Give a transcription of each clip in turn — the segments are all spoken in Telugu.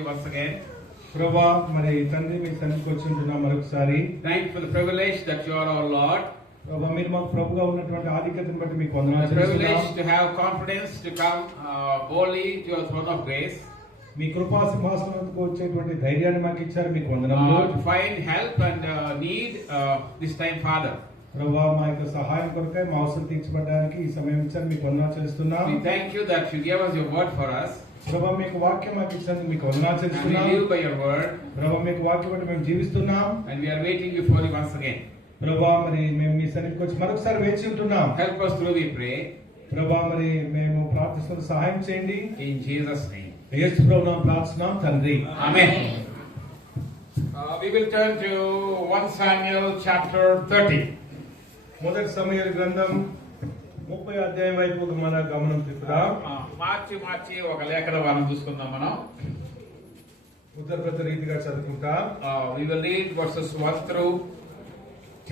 Once again, ప్రభా మరి తండ్రి మీ సన్నిధికి వచ్చుంటున్నాం మరొకసారి. thank you for the privilege that you are our Lord. ప్రభా మీరు మాకు ప్రభుగా ఉన్నటువంటి ఆధిక్యతను బట్టి మీకు వందనాలు The privilege చెల్లిస్తున్నాం. to have confidence to come boldly to your throne of grace, మీ కృపా సింహాసనంకు వచ్చేటువంటి ధైర్యాన్ని మాకు ఇచ్చారు, మీకు వందనాలు. to find help and need this time, Father. ప్రభా మా యొక్క సహాయం కొరకై మా అవసరం తీర్చబడడానికి ఈ సమయం ఇచ్చారు, మీకు వందనాలు చెల్లిస్తున్నాం. We thank you that you gave us your word for us. ప్రభా మీకు వాక్యం మాకు ఇచ్చినందుకు మీకు వందనాలు And we చెల్లిస్తున్నాం. live by your word, ప్రభా మీకు వాక్యం బట్టి మేము జీవిస్తున్నాం. and we are waiting before you once again. ప్రభా మరి మేము మీ సన్నిధికి వచ్చి మరొకసారి వేచి ఉంటున్నాం. Help us through, we pray, ప్రభా మరి మేము ప్రార్థిస్తున్న సహాయం చేయండి. in Jesus' name. యేసు ప్రభువు ప్రార్థిస్తున్నాం తండ్రి. Amen. We will turn to 1 Samuel chapter 30. మొదటి సమూయేలు గ్రంథం 30 అధ్యాయం వైపు మన గమనం తిప్పుదాం. మార్చి ఒక లేఖన మనం చూసుకుందాం. మనం ఉత్తరప్రత రీతిగా చదువుకుంటాం. we will read verses 1 through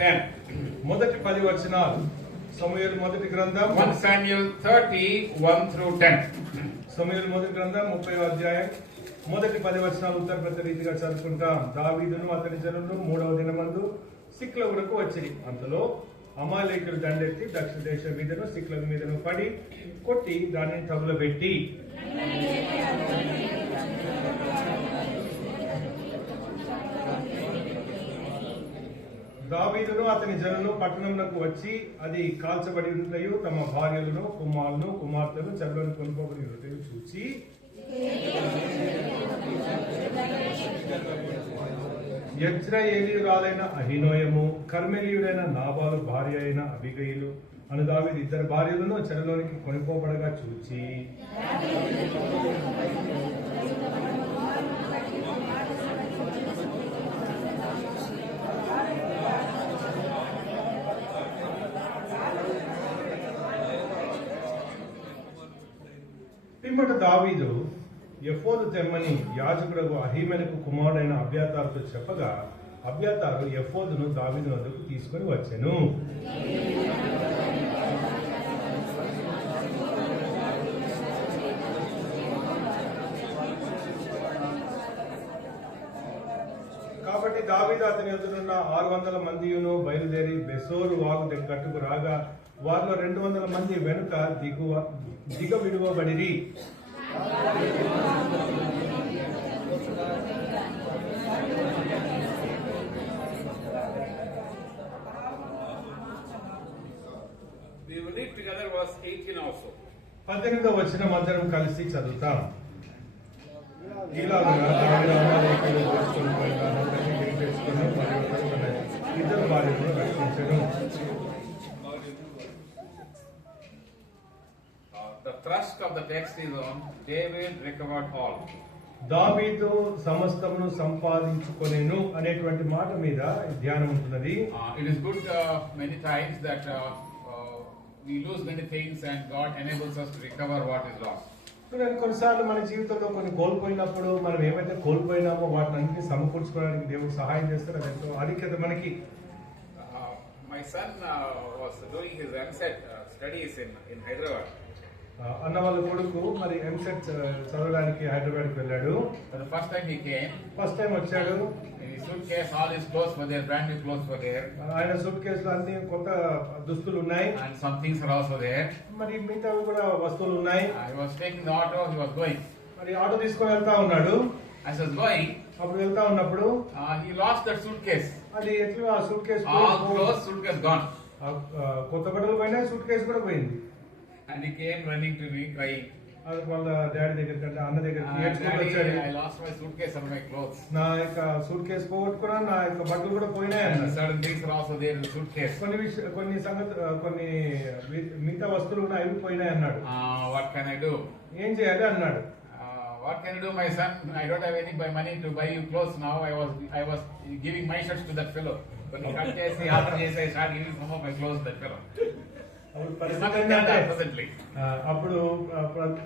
10. మొదటి 10 వచనాలు సమూయేలు మొదటి గ్రంథం 1 Samuel 30 1 through 10. సమూయేలు మొదటి గ్రంథం 30వ అధ్యాయం మొదటి 10 వచనాలు ఉత్తరప్రత రీతిగా చదువుకుంటాం. దావీదును అతని జనులు 3వ దినమందు సిక్లగునకు వచ్చిరి. అంతలో అమాలేకులు దండెత్తి దక్షిణ దేశ మీదను సిక్లగు మీదను పడి కొట్టి దానిని తగులబెట్టి దావీదును అతని జనులు పట్టణంలోకి వచ్చి అది కాల్చబడి ఉన్నయు తమ భార్యలను కుమారులను కుమార్తెను చెరలోని కొనుక్కోబడి ఉన్నట్టు చూచి యజ్రెయేలీయురాలైన అహీనోయము కర్మెలీయుడైన నాబాలు భార్య అయిన అబిగయిలు అను దావీదు ఇద్దరు భార్యలను చెరలోనికి కొనుక్కోబడగా చూచి పిమ్మట దావీదు ఎఫోదు తెమ్మని యాజకుడు అహీమెలకు కుమారుడైన అబ్యాతారుతో చెప్పగా అబ్యాతారు ఎఫోదును దావీదు వద్దకు తీసుకుని వచ్చెను. కాబట్టి దావీదు అతని ఎదురున్న 600 మందియును బయలుదేరి బెసోరు వాగు గట్టుకు రాగా వారిలో 200 మంది వెనుక దిగ విడువబడిరి. We will read together verse 18 also. 18వ వచనం అందరం కలిసి చదువుతాం. ఇలాగున దావీదు అమాలేకీయులు దోచుకొని పోయిన అతన్ని విడిపించుకొని మరియు తన ఇద్దరు భార్యలను రక్షించెను. The thrust of the text is on David recovered all. దావీదు సమస్తమును సంపాదించుకొనెను అనేటువంటి మాట మీద ధ్యానం ఉంటున్నది. It is good many times that we lose many things and God enables us to recover what is lost. కొన్నిసార్లు మన జీవితంలో కొన్ని కోల్పోయినప్పుడు మనం ఏమైతే కోల్పోయినామో వాటిని అన్ని సమకూర్చుకోవడానికి దేవుడు సహాయం చేస్తారు. అది ఎంతో ఆధిక్యత మనకి. My son was doing his MSET studies in Hyderabad. అన్న వాళ్ళ కొడుకు మరి ఎంసెట్ చదవడానికి హైదరాబాద్కి వెళ్ళాడు. The first time he came, first time వచ్చాడు. his suitcase, all his clothes were there, brand new clothes were there, ఆయన సూట్ కేసులో అన్ని కొత్త దుస్తులు ఉన్నాయి, and some things are also there. మరి మిగతావి కూడా వస్తువులు ఉన్నాయి. He was taking the auto, he was going. మరి ఆటో తీసుకొని వెళ్తా ఉన్నాడు. As he was going, అప్పుడు వెళ్తా ఉన్నప్పుడు he lost that suitcase. అది ఎట్లా ఆ suit case All clothes, suitcase gone. కొత్త బట్టలు పోయినాయి, సూట్ కేసు కూడా పోయింది. And he came running to me, crying. అది వాళ్ళ డాడీ దగ్గరికి అంటే అన్న దగ్గరికి ఏడ్చుకుంటూ వచ్చాడు. I lost my suitcase and my clothes. నా యొక్క సూట్ కేసు పోగొట్టుకున్నాను, నా యొక్క బట్టలు కూడా పోయినాయి And అన్నాడు. certain things are also there in the suitcase. కొన్ని మిగతా వస్తువులు ఉన్నాయి, అవి పోయినాయి అన్నాడు. What can I do? ఏం చేయాలి అన్నాడు. What can you do, my son? I don't have any money to buy you clothes now. I was giving my shirts to that fellow. When he cut case, I started giving some of my clothes to that fellow.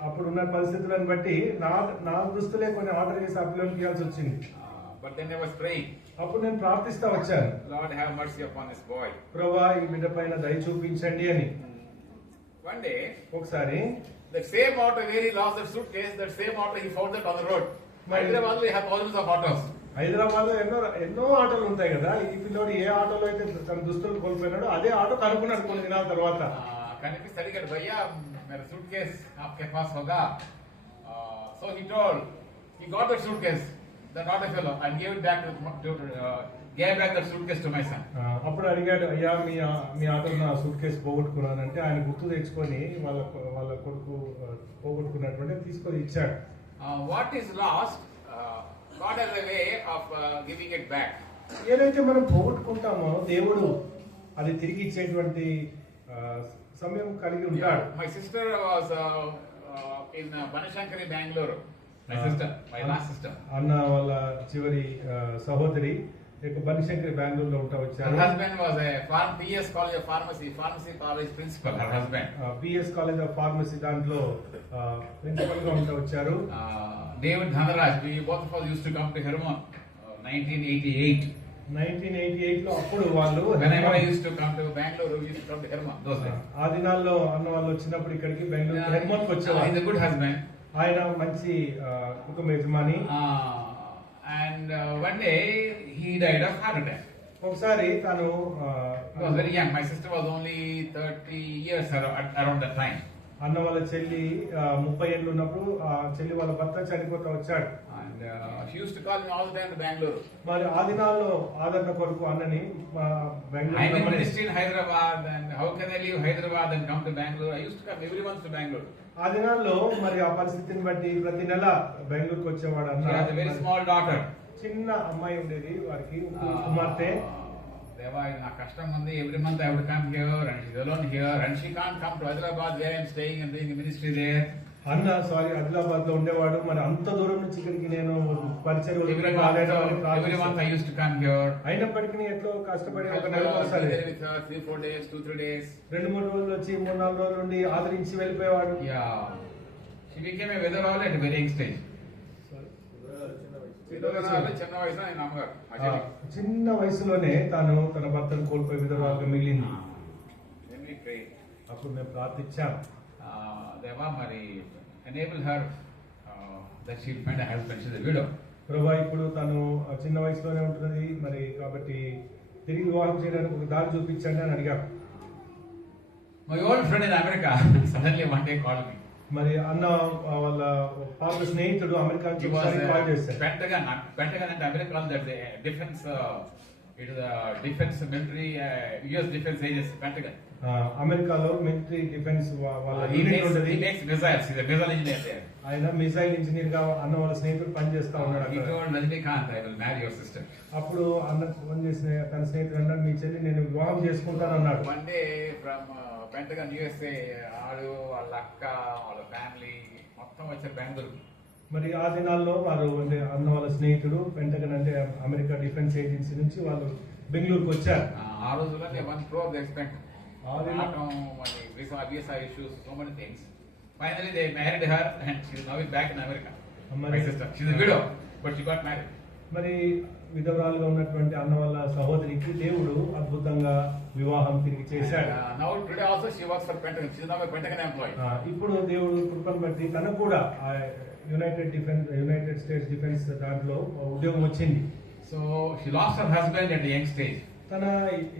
అప్పుడున్న పరిస్థితులను బట్టి నా దుస్తులే కొన్ని ఆర్డర్ చేసి అప్లోడ్ చేయాల్సి వచ్చింది. But then I was praying. అప్పుడు నేను ప్రార్థిస్తా వచ్చాను. Lord, have mercy upon this boy. ప్రభువా ఈ బిడ్డ పైన దయ చూపించండి అని. One day, ఒకసారి the same auto where he lost that suitcase, that same auto he found that on the road. Hyderabad, they have thousands of autos. Hyderabad లో ఎన్నో ఆటోలు ఉంటాయి కదా. ఈ పిల్లోడు ఏ ఆటోలో అయితే తన దుస్తులు కోల్పోయినాడో అదే ఆటో కనుక్కున్నాడు కొన్ని దినాల తర్వాత. కనిపిస్తే అడిగాడు, భయ్యా मेरा सूटकेस आपके पास होगा? So he told, he got the suitcase, the not a fellow, and gave it back gave back the suitcase to my son. అప్పుడు అడిగాడు, అయ్యా మీ ఆటోలో నా సూట్ కేసు పోగొట్టుకున్నానంటే ఆయన గుర్తు తెచ్చుకొని వాళ్ళ కొడుకు పోగొట్టుకున్నటువంటి తీసుకొని ఇచ్చాడు. What is lost, God has a way of giving it back. ఏదైతే మనం పోగొట్టుకుంటామో దేవుడు అది తిరిగి ఇచ్చేటువంటి సమయం కలిగి ఉంటాడు. My sister was in Banashankari, Bangalore. My sister, my last sister. అన్న వాళ్ళ చివరి సహోదరి బనశంకరి బెంగళూరు లో ఉంటా వచ్చారు. Her husband was a PS College of Pharmacy college principal. Her husband. PS College of Pharmacy దాంట్లో ప్రిన్సిపల్ గా ఉంటా వచ్చారు. David Dhanaraj, we both of us used to come to Hermon, 1988. 1988 లో అప్పుడు వాళ్ళు whenever I used to come to Bangalore, we used to come to Hermon those days. ఆ దినాల్లో అన్న వాళ్ళు వచ్చినప్పుడు ఇక్కడికి బెంగళూరు హెర్మన్ కి వచ్చేవారు. He's a good husband. ఆయన మంచి కుటుంబ యజమాని. And one day he died of heart attack. ఒకసారి తను he was very young. My sister was only 30 years around that time. అన్న వాళ్ళ చెల్లి 30 ఏళ్ళు ఉన్నప్పుడు ఆ చెల్లి వాళ్ళ భర్త చనిపోతా వచ్చాడు. And she used to call me all the time to Bangalore. మరి ఆ దినాల్లో ఆదరణ కొరకు అన్నని Bengaluru I'm in ministry in Hyderabad, and how can I leave Hyderabad and come to Bangalore? I used to come every month to Bangalore. ఆ దినాల్లో మరి ఆ పరిస్థితిని బట్టి ప్రతి నెల బెంగళూరుకు వచ్చేవాడు అన్న. She has a very small daughter. చిన్న అమ్మాయి ఉండేది వారికి కుమార్తె. Deva, na kashtam undi, every month I would come here, and she's alone here, and she can't come to Hyderabad where I'm staying and doing a ministry there. అన్న ఆదిలాబాద్ లో ఉండేవాడు, మరి అంత దూరం నుంచి ఇక్కడికి నేను పరిచయం Every month I used to come here. అయినప్పటికీ ఎట్లో కష్టపడి ఒక నెల ఒకసారి 3-4 days, 2-3 days. 2-3 రోజులు వచ్చి 3-4 రోజులు ఉండి ఆదరించి వెళ్ళిపోయేవాడు. Yeah, she became a vidower at a very young stage. చిన్న వయసులోనే తాను తన భర్తను కోల్పోయి విధవరాలుగా మిగిలింది. అప్పుడు మేము ప్రార్థించాం, దేవా మరి enable her that she find a husband. She's a widow. ప్రభా ఇప్పుడు తను చిన్న వయసులోనే ఉంటున్నది, మరి కాబట్టి తిరిగి వివాహం చేయడానికి ఒక దారి చూపించండి అని అడిగాం. My old friend in America suddenly one day called me. మరి అన్న వాళ్ళ పాత స్నేహితుడు అమెరికా నుంచి కాల్ చేశారు. Pentagon అంటే America defence military US defence agency pentagon. అమెరికాలో మిలిటరీ డిఫెన్స్ వాళ్ళ యూనిట్ ఉంటుంది. He makes missiles. He's a missile engineer there. ఆయన మిసైల్ ఇంజనీర్ గా అన్న వాళ్ళ స్నేహితుడు పనిచేస్తా ఉన్నాడు. He told Rajnikant, I will marry your sister. అప్పుడు అన్న ఫోన్ చేసిన తన స్నేహితుడు అన్నాడు, మీ చెల్లి నేను వివాహం చేసుకుంటాను అన్నాడు. One day from Pentagon USA, ఆడు వాళ్ళ అక్క వాళ్ళ ఫ్యామిలీ మొత్తం వచ్చారు బెంగళూరు. మరి ఆ దినాల్లో వారు అంటే అన్న వాళ్ళ స్నేహితుడు పెంటగన్ అంటే అమెరికా డిఫెన్స్ ఏజెన్సీ నుంచి వాళ్ళు బెంగళూరుకు వచ్చారు. ఆ రోజుల్లో 1 crore they spent. Visa issues, so many things. Finally they married her and she is now back in America. My sister, she is a widow, but she got married. మరి విధవరాలుగా ఉన్నటువంటి అన్న వాళ్ళ సహోదరికి దేవుడు అద్భుతంగా వివాహం తిరిగి చేశాడు. Now today also she works for Pentagon. She is now a Pentagon employee. ఇప్పుడు దేవుడు కృపను బట్టి తనకు కూడా యునైటెడ్ స్టేట్స్ డిఫెన్స్ దాంట్లో ఉద్యోగం వచ్చింది. So she lost her husband at a young stage. తన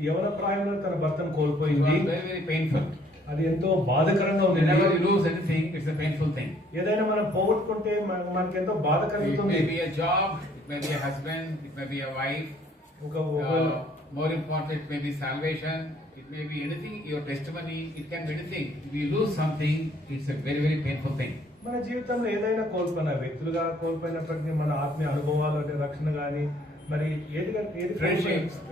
యవన ప్రాయంలో తన భర్తను కోల్పోయింది. It was very, very painful. అది ఎంతో బాధకరంగా ఉంది. Whenever you lose anything, it's a painful thing. ఏదైనా మనం పోగొట్టుకుంటే మనకి ఎంతో బాధ కలుగుతుంది. It may be a job, it may be a husband, it may be a wife. More important, it may be salvation, it may be anything, your testimony, it can be anything. If you lose something, it's a very, very painful thing. మన జీవితంలో ఏదైనా కోల్పోయిన వ్యక్తులుగా కోల్పోయినప్పటికీ మన ఆత్మీయ అనుభవాలు అంటే రక్షణ గాని మరి ఏది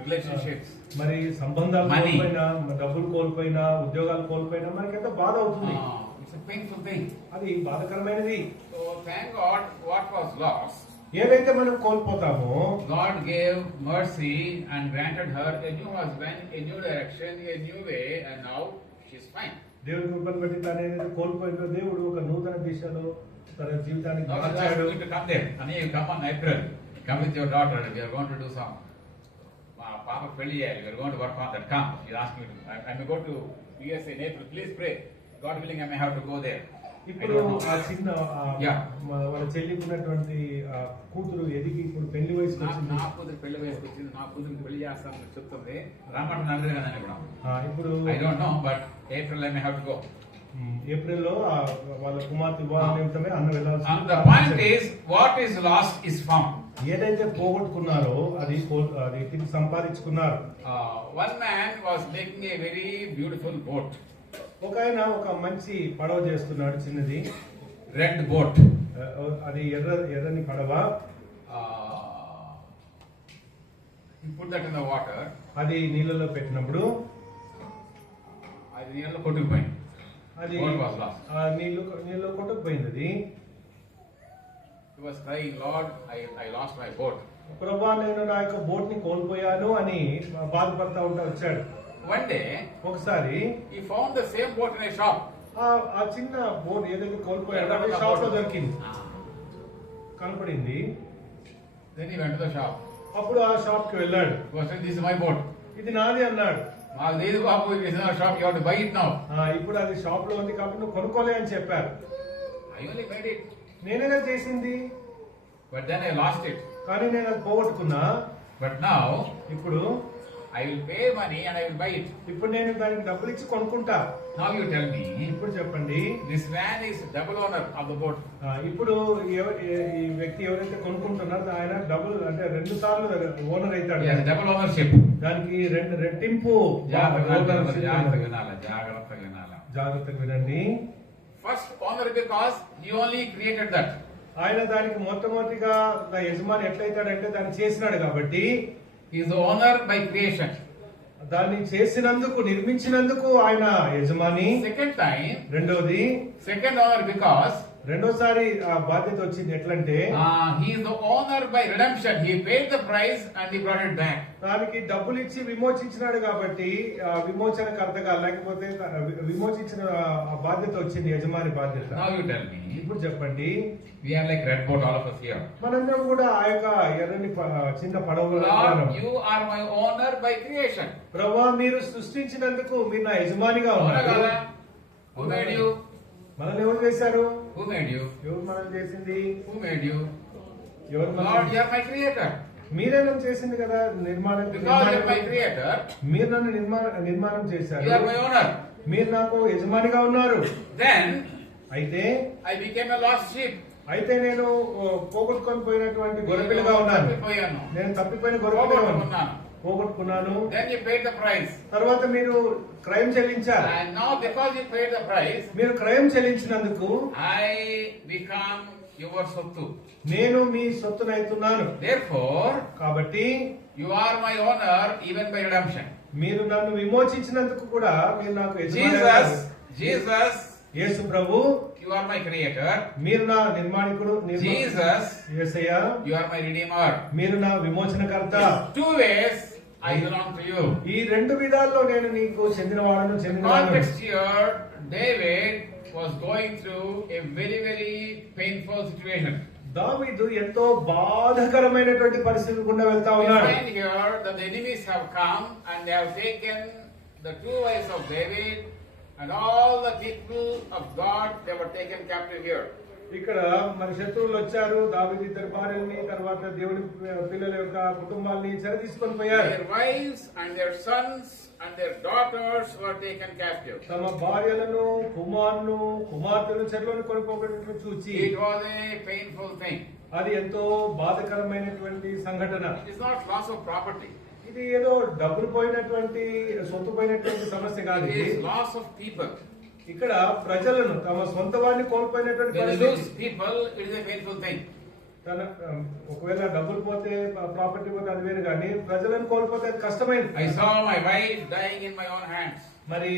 రిలేషన్షిప్స్ మరి సంబంధాలు కోల్పోయినా డబ్బులు కోల్పోయినా ఉద్యోగాలు కోల్పోయినా మనకి ఎంత బాధ అవుతుంది. It's a painful thing. అది బాధకరమైనది. So thank God what was lost. ఏదైతే మనం కోల్పోతామో God gave mercy and granted her a new husband, a new direction, a new way, and now she's fine. దేవుడి కృపను బట్టి తను ఏదైతే కోల్పోయిందో దేవుడు ఒక నూతన దిశలో తన జీవితానికి మార్చాడు. And you come on April, come with your daughter, we are going to do some Papa Pelli, we are going to work on that. Come, she asked me to, I may go to USA in April, please pray. God willing, I may have to go there. ఇప్పుడు ఆ చిన్న వాళ్ళ చెల్లికున్నటువంటి కూతురు ఎదిగి ఇప్పుడు పెళ్లి వయసుకు వచ్చింది. నా కూతురు పెళ్లి వయసుకు వచ్చింది, నా కూతురికి పెళ్లి చేస్తానని చెప్తుంది. రమ్మంటున్నారు కదా ఇప్పుడు I don't know but April I may have to go. ఏప్రిల్లో వాళ్ళ కుమార్తె వివాహ నిమిత్తమే అన్న వెళ్ళాల్సి. The point is what is lost is found. ఏదైతే పోగొట్టుకున్నారో అది తిరిగి సంపాదించుకున్నారు. One man was making a very beautiful boat. ఒక ఆయన ఒక మంచి పడవ చేస్తున్నాడు, చిన్నది రెడ్ బోట్. అది ఎర్రని పడవ. He put that in the water. అది నీళ్ళలో పెట్టినప్పుడు అది నీళ్ళలో కొట్టుకుపోయింది. అది నీళ్ళు కొట్టుకుపోయింది. అది He was crying, Lord, I lost my boat. ప్రభువా, నేను నా యొక్క బోట్ ని కోల్పోయాను అని బాధపడతా ఉంటా వచ్చాడు. One day, ఒకసారి he found the same boat in a shop. ఆ చిన్న బోట్ ఏదైతే కోల్పోయాడో అది షాప్ లో దొరికింది, కనపడింది. Then he went to the shop. అప్పుడు ఆ షాప్ కి వెళ్ళాడు. This is my boat. ఇది నాది అన్నాడు. నాకు లేదు బాబు, it is in our shop, you have to buy it now. ఇప్పుడు అది షాప్ లో ఉంది కాబట్టి నువ్వు కొనుక్కోలే అని చెప్పారు. I only made it. నేనేగా చేసింది. But then I lost it. కానీ నేను అది పోగొట్టుకున్నా. But now, ఇప్పుడు I will pay money and I will buy it. ఇప్పుడు నేను దానికి డబ్బులు ఇచ్చి కొనుక్కుంటా. Now you tell me. ఇప్పుడు చెప్పండి. This man is double owner of the boat. ఇప్పుడు ఈ వ్యక్తి ఎవరైతే కొనుక్కుంటున్నారో ఆయన డబుల్ అంటే 2 సార్లు ఓనర్ అవుతాడు. Yes, double ownership. దానికి రెట్టింపు. జాగ్రత్తగా వినండి. First owner because he only created that. ఆయన దానికి మొట్టమొదటిగా యజమాని ఎట్లయితాడంటే దాన్ని చేసినాడు కాబట్టి. He is the owner by creation. దాన్ని చేసినందుకు, నిర్మించినందుకు ఆయన యజమాని. Second time, రెండోది second owner because రెండోసారి ఆ బాధ్యత వచ్చింది ఎట్లంటే he is the owner by redemption. He paid the price and he brought it back. దానికి డబ్బులు ఇచ్చి విమోచించినాడు కాబట్టి విమోచనకర్తగా, లేకపోతే విమోచించిన బాధ్యత వచ్చింది, యజమాని బాధ్యత. Now you tell me. ఇప్పుడు చెప్పండి. We are like red boat, all of us here. మనందరం కూడా ఆ యొక్క ఎర్రని చిన్న పడవ. Lord, you are my owner by creation. ప్రభువా, మీరు సృష్టించినందుకు మీరు నా యజమానిగా ఉన్నారు. Who made you? మనల్ని ఎవరు చేశారు? Who made you? ఎవరు మనం చేసింది? Who made you? ఎవరు? Lord, you are my creator. మీరే నన్ను చేసింది కదా, నిర్మాణం. Because you are my creator, మీరు నన్ను నిర్మాణం చేశారు. you are my owner. మీరు నాకు యజమానిగా ఉన్నారు. Then అయితే I became a lost sheep. అయితే నేను పోగొట్టుకొని పోయినటువంటి గొర్రెపిల్లగా ఉన్నాను. నేను తప్పిపోయిన గొర్రెపిల్లగా పోగొట్టుకున్నాను. Then you paid the price. తర్వాత మీరు క్రయం చెల్లించారు. And now because you paid the price, మీరు క్రయం చెల్లించినందుకు I become your sottu. నేను మీ సొత్తునైతున్నాను. Therefore, కాబట్టి you are my owner even by redemption. మీరు నన్ను విమోచించినందుకు కూడా మీరు నాకు Jesus, Yesu Prabhu, you are my creator. మీరు నా నిర్మాణికుడు. Jesus, Yesayya, you are my redeemer. మీరు నా విమోచనకర్త. Two ways I belong to you. ఈ రెండు విధాల్లో నేను నీకు చెందినవాడను. Context here, David was going through a very, very painful situation. దావీదు ఎంతో బాధకరమైనటువంటి పరిస్థితి గుండా వెళ్తా ఉన్నాడు. We find here that the enemies have come and they have taken the 2 wives of David and all the people of God, they were taken captive here. ఇక్కడ మరి శత్రువులు వచ్చారు, దావీదు 2 భార్యల్ని, తర్వాత దేవుడి పిల్లల యొక్క కుటుంబాలని చెర తీసుకొని పోయారు. Their wives and their sons and their daughters were taken captive. తమ భార్యలను, కుమార్తెలను చెరలోని కొనుక్కోబడినట్లు చూచి It was a painful thing. అది ఎంతో బాధకరమైనటువంటి సంఘటన. It is not loss of property. ఇది ఏదో డబ్బులు పోయినటువంటి, సొత్తు పోయినటువంటి సమస్య కాదు. It is loss of people. ఇక్కడ ప్రజలను, తమ సొంత వారిని కోల్పోయినటువంటి పరిస్థితి. It is a painful thing. ఒకవేళ డబ్బులు పోతే, ప్రాపర్టీ పోతే అది వేరు, కానీ ప్రజలను కోల్పోతే అది కష్టమైంది. I saw my wife dying in my own hands. మరి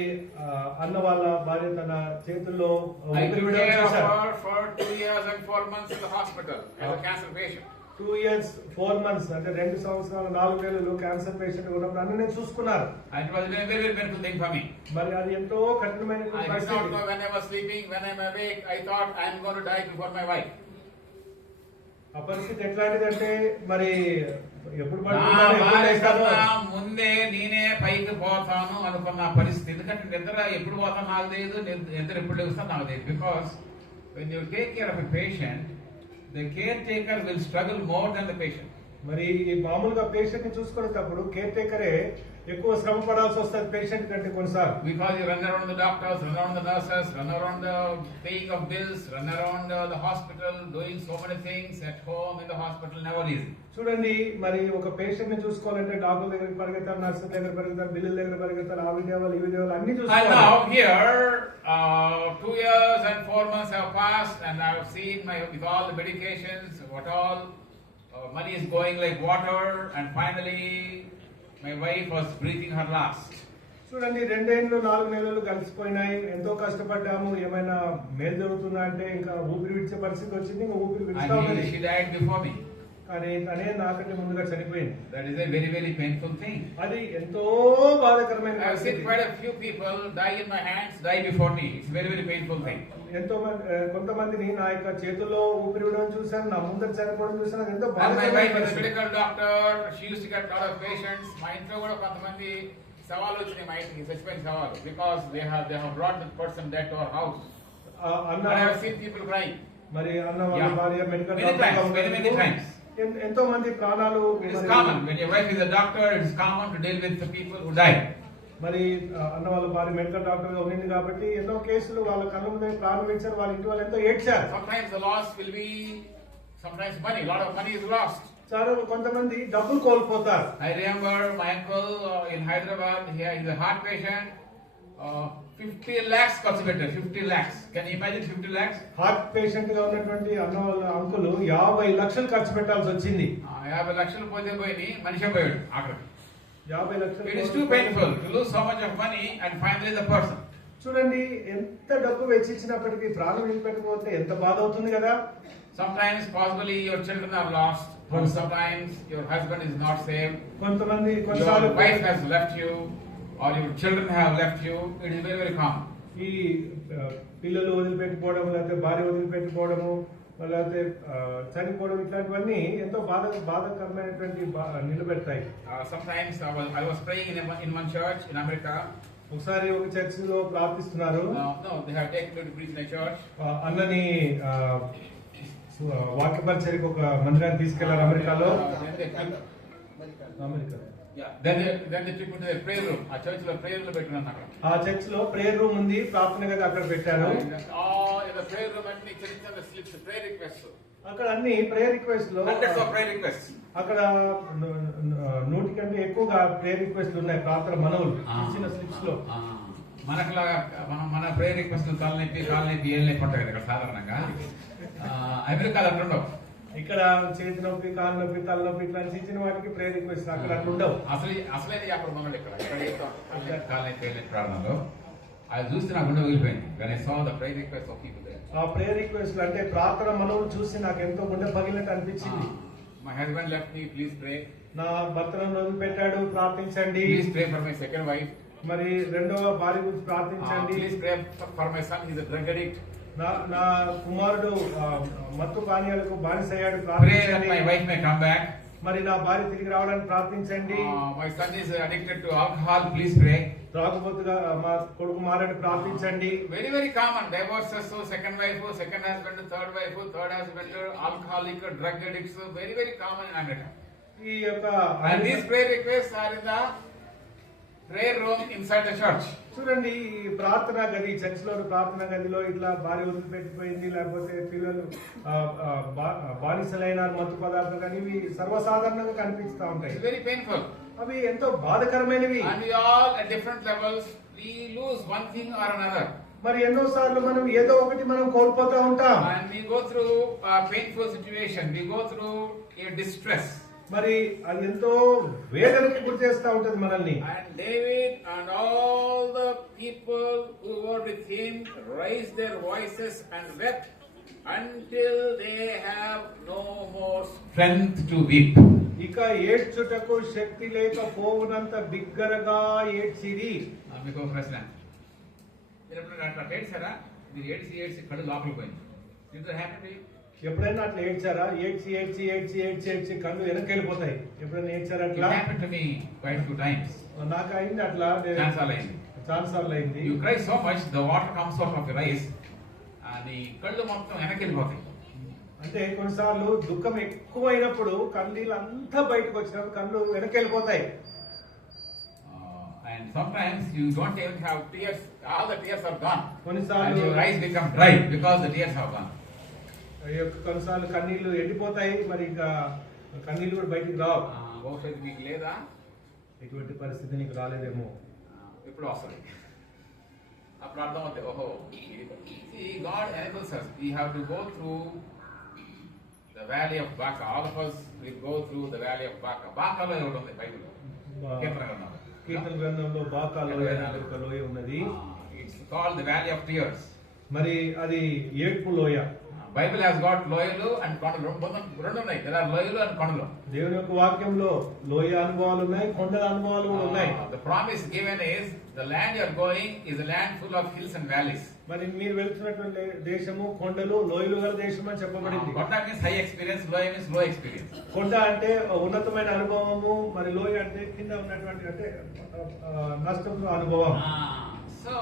అన్న వాళ్ళ భార్య తన చేతుల్లో I took care of her for 2 years and 4 months in the hospital as a cancer patient. 2 years 4 months అంటే 2 సంవత్సరాలు 4 నెలలు క్యాన్సర్ పేషెంట్ ఉన్నప్పుడు అన్ని నేను చూసుకున్నారు. And it was a very, very painful thing for me. మరి అది ఎంతో కఠినమైనటువంటి పరిస్థితి. I did not know when I was sleeping, when I am awake, I thought I am going to die before my wife. ఆ పరిస్థితి ఎట్లాంటిదంటే మరి ఎప్పుడు ముందే నేనే పైకి పోతాను అనుకున్న పరిస్థితి. ఎందుకంటే నిద్ర ఎప్పుడు పోతాను నాకు తెలియదు, నిద్ర ఎప్పుడు లేస్తాను నాకు తెలియదు. Because when you take care of a patient, the caretaker will struggle more than the patient. మరి ఈ మామూలుగా పేషెంట్ ని చూసుకునేటప్పుడు కేర్ టేకరే ఎక్కువ శ్రమ పడాల్సి వస్తుంది పేషెంట్ కంటే కొన్నిసార్లు. Because you run around the doctors, run around the nurses, run around the paying of bills, run around the hospital, doing so many things at home, in the hospital, never easy. చూడండి, మరి ఒక పేషెంట్ ని చూసుకోవాలంటే డాక్టర్ దగ్గరికి పరిగెత్తారు, నర్సు దగ్గర పరిగెత్తారు, బిల్లుల దగ్గర పరిగెత్తారు, ఆ విదేవాళ్ళు ఈ విదేవాళ్ళు అన్ని And చూసుకోవాలి. now here, 2 years and 4 months have passed, and I have seen with all the medications, what all money is going like water, and finally my wife was breathing her last. చూడండి, 2 ఏళ్ళు 4 నెలలు కలిసిపోయినాయి, ఎంతో కష్టపడ్డాము, ఏమైనా మేలు జరుగుతుందా అంటే ఇంకా ఊపిరి విడిచే పరిస్థితి వచ్చింది, ఇంకా ఊపిరి విడుస్తా And ఉన్నది. she died before me. కానీ తనే నాకంటే ముందుగా చనిపోయింది. That is a very, very painful thing. అది ఎంతో బాధాకరమైన I have seen పరిస్థితి. quite a few people die in my hands, die before me. It's a very, very painful thing. ఎంతో కొంతమందిని నా యొక్క చేతుల్లో ఊపిరి విడడం చూశాను, నా ముందర చనిపోవడం చూశాను, అది ఎంతో And my wife బాధాకరమైన is a పరిస్థితి. medical doctor. She used to get a lot of patients. మా ఇంట్లో కూడా కొంతమంది సవాలు వచ్చినాయి మా ఇంటికి, చచ్చిపోయిన సవాలు, because they have brought the person dead to our house. అన్న And I have seen people crying. మరి అన్న వాళ్ళ Yeah. భార్య medical Many times, many times. ఎంతో మంది ప్రాణాలు It is మరి- common. When your wife is a doctor, it is common to deal with the people who die. మరి అన్న వాళ్ళ భార్య మెడికల్ డాక్టర్ గా ఉండింది కాబట్టి ఎన్నో కేసులు వాళ్ళ కళ్ళ ముందే ప్రాణం ఇచ్చారు, వాళ్ళ ఇంటి వాళ్ళు ఎంతో ఏడ్చారు. Sometimes the loss will be, sometimes money. A lot of money is lost. చాలా కొంతమంది డబ్బులు కోల్పోతారు. I remember my uncle in Hyderabad. He is a heart patient. 50 lakhs ఖర్చు పెట్టారు. 50 lakhs. Can you imagine 50 lakhs? Heart patient గా ఉన్నటువంటి అన్న వాళ్ళ అంకులు 50 లక్షలు ఖర్చు పెట్టాల్సి వచ్చింది. 50 లక్షలు పోతే పోయి మనిషి పోయాడు ఆఖరికి. 50 లక్షలు. It is too painful to lose so much of money and finally the person. చూడండి, ఎంత డబ్బు వెచ్చించినప్పటికీ ప్రాణం విడిపెట్టకపోతే ఎంత బాధ అవుతుంది కదా. Sometimes possibly your children are lost. Or sometimes your husband is not saved. కొంతమంది Your కొన్నిసార్లు wife has left you, or your children have left you. It is very, very common. ఈ పిల్లలు వదిలిపెట్టుకోవడం, లేకపోతే భార్య వదిలిపెట్టుకోవడము, లేకపోతే చనిపోవడం, ఇట్లాంటివన్నీ ఎంతో బాధాకరమైనటువంటి నిలబెడతాయి. Sometimes I was praying in one church in America. ఒకసారి ఒక చర్చ్ లో ప్రార్థిస్తున్నారు. No, they have taken me to preach in a church. అన్నని వాక్య పరిచర్యకు ఒక మందిరాన్ని తీసుకెళ్లారు అమెరికాలో. America Then they took me to the prayer room. ఆ చర్చ్ లో ప్రేయర్ లో పెట్టుకున్నాను అక్కడ. ఆ చర్చ్ లో ప్రేయర్ రూమ్ ఉంది, ప్రార్థన గది అక్కడ పెట్టారు. In the prayer room అన్ని చిన్న చిన్న స్లిప్స్, prayer requests. అక్కడ అన్ని ప్రేయర్ రిక్వెస్ట్ లో Hundreds of prayer requests. అక్కడ 100 కంటే ఎక్కువగా ప్రేయర్ రిక్వెస్ట్ ఉన్నాయి, ప్రార్థన మనవులు చిన్న స్లిప్స్ లో. మనకులాగా మన ప్రేయర్ రిక్వెస్ట్ తలనొప్పి ఏళ్ళు నొప్పి ఉంటాయి కదా ఇక్కడ సాధారణంగా. అమెరికాలో అట్లా ఉండవు. ఇక్కడ చేతి నొప్పి, కాలు నొప్పి, తల నొప్పి ఇట్లాంటి చిన్న వాటికి ప్రేయర్ రిక్వెస్ట్ అక్కడ అట్లా ఉండవు. అసలైతే అప్పుడు మమ్మల్ని ఇక్కడ కాలనొప్పి ఏళ్ళు ప్రార్థనలో అది చూస్తే నాకు గుండె వదిలిపోయింది. When I saw the prayer requests of people there. ఆ ప్రేయర్ రిక్వెస్ట్ అంటే ప్రార్థన మనవులు చూసి నాకు ఎంతో గుండె పగిలినట్టు అనిపించింది. My husband left me, please pray. నా భర్తను వదిలిపెట్టాడు, ప్రార్థించండి. Please pray for my second wife. మరి రెండవ భార్య గురించి ప్రార్థించండి. Please pray for my son, he is a drug addict. నా కుమారుడు మత్తు పానీయాలకు బానిసయ్యాడు, Pray that ప్రార్థించండి. my wife may come back. మరి నా భార్య తిరిగి రావడానికి ప్రార్థించండి. My son is addicted to alcohol, please pray. త్రాగుబోతుగా మా కొడుకు మారని ప్రార్థించండి. Very, very common. Divorces, second wife, second husband, third wife, third husband, alcoholic, drug addicts, very, very common in America. ఈ యొక్క And these prayer requests are in the prayer room inside the church. చూడండి, ఈ ప్రార్థనా గది, చర్చ్ లో ప్రార్థనా గదిలో ఇట్లా భార్య వదిలిపెట్టిపోయింది, లేకపోతే పిల్లలు బానిసలైన మత్తు పదార్థాలు కానీ ఇవి సర్వసాధారణంగా కనిపిస్తా ఉంటాయి. It's very painful. అవి ఎంతో బాధకరమైనవి. And we all at different levels, we lose one thing or another. మరి ఎన్నో సార్లు మనం ఏదో ఒకటి మనం కోల్పోతా ఉంటాం. And we go through a painful situation, we go through a distress. మరి అది ఎంతో వేదనకి గురి చేస్తా ఉంటది మనల్ని. And David and all the people who were with him raised their voices and wept until they have no more strength to weep. ఇక ఏడ్చుటకు శక్తి లేకపోవునంత బిగ్గరగా ఏడ్చిరి. మీకు ఒక ప్రశ్న, మీరు ఎప్పుడు అట్లా ఏడ్చారా? మీరు ఏడ్చి కళ్ళు లోపలికి పోయింది. Did that happen to you? ఎప్పుడైనా అట్లా ఏడ్చారా? ఏడ్చి కళ్ళు వెనక్కి వెళ్ళిపోతాయి. ఎప్పుడైనా ఏడ్చారా It అట్లా? happened to me quite a few times. నాకు అయింది అట్లా, Chance అయింది. చాలా సార్లు అయింది. You cry so much, the water comes out of your eyes, నీ కళ్ళు మొత్తం వెనక్కి వెళ్ళిపోతాయి. అంటే కొన్నిసార్లు దుఃఖం ఎక్కువైనప్పుడు కన్నీళ్ళు అంతా బయటకు వచ్చినప్పుడు కళ్ళు వెనక్కి వెళ్ళిపోతాయి. And sometimes you don't even have tears, all the tears are gone. కొన్నిసార్లు And your eyes become dry because the tears have gone. కొన్నిసార్లు కన్నీళ్లు ఎండిపోతాయి, మరి ఇంకా కన్నీళ్లు కూడా బయటికి రావు. బహుశా ఇది మీకు లేదా? ఇటువంటి పరిస్థితి నీకు రాలేదేమో. ఇప్పుడు వస్తుంది. అప్పుడు అర్థం అవుతుంది, ఓహో God enables us. We have to go through the valley of Baca. All of us will go through the valley of Baca. బాకాలో ఒకటి ఉంది బైబిల్లో, కీర్తన గ్రంథంలో బాకా లోయ అనే ఒక లోయ ఉన్నది. It's called the valley of tears. మరి అది ఏడ్పు లోయ. బైబిల్ హాస్ గాట్ లోయలు అండ్ కొండలు, రెండు ఉన్నాయి కదా, లోయలు అండ్ కొండలు. దేవుని యొక్క వాక్యంలో లోయ అనుభవాలు ఉన్నాయి, కొండల అనుభవాలు కూడా ఉన్నాయి. The promise given is the land you are going is a land full of hills and valleys. మరి మీరు వెళ్తున్నటువంటి దేశము కొండలు లోయలు గల దేశం అని చెప్పబడింది. కొండ మీన్స్ హై ఎక్స్పీరియన్స్, లోయ మీన్స్ లో ఎక్స్పీరియన్స్. కొండ అంటే ఉన్నతమైన అనుభవము, మరి లోయ అంటే కింద ఉన్నటువంటి అంటే నష్టపు అనుభవం. So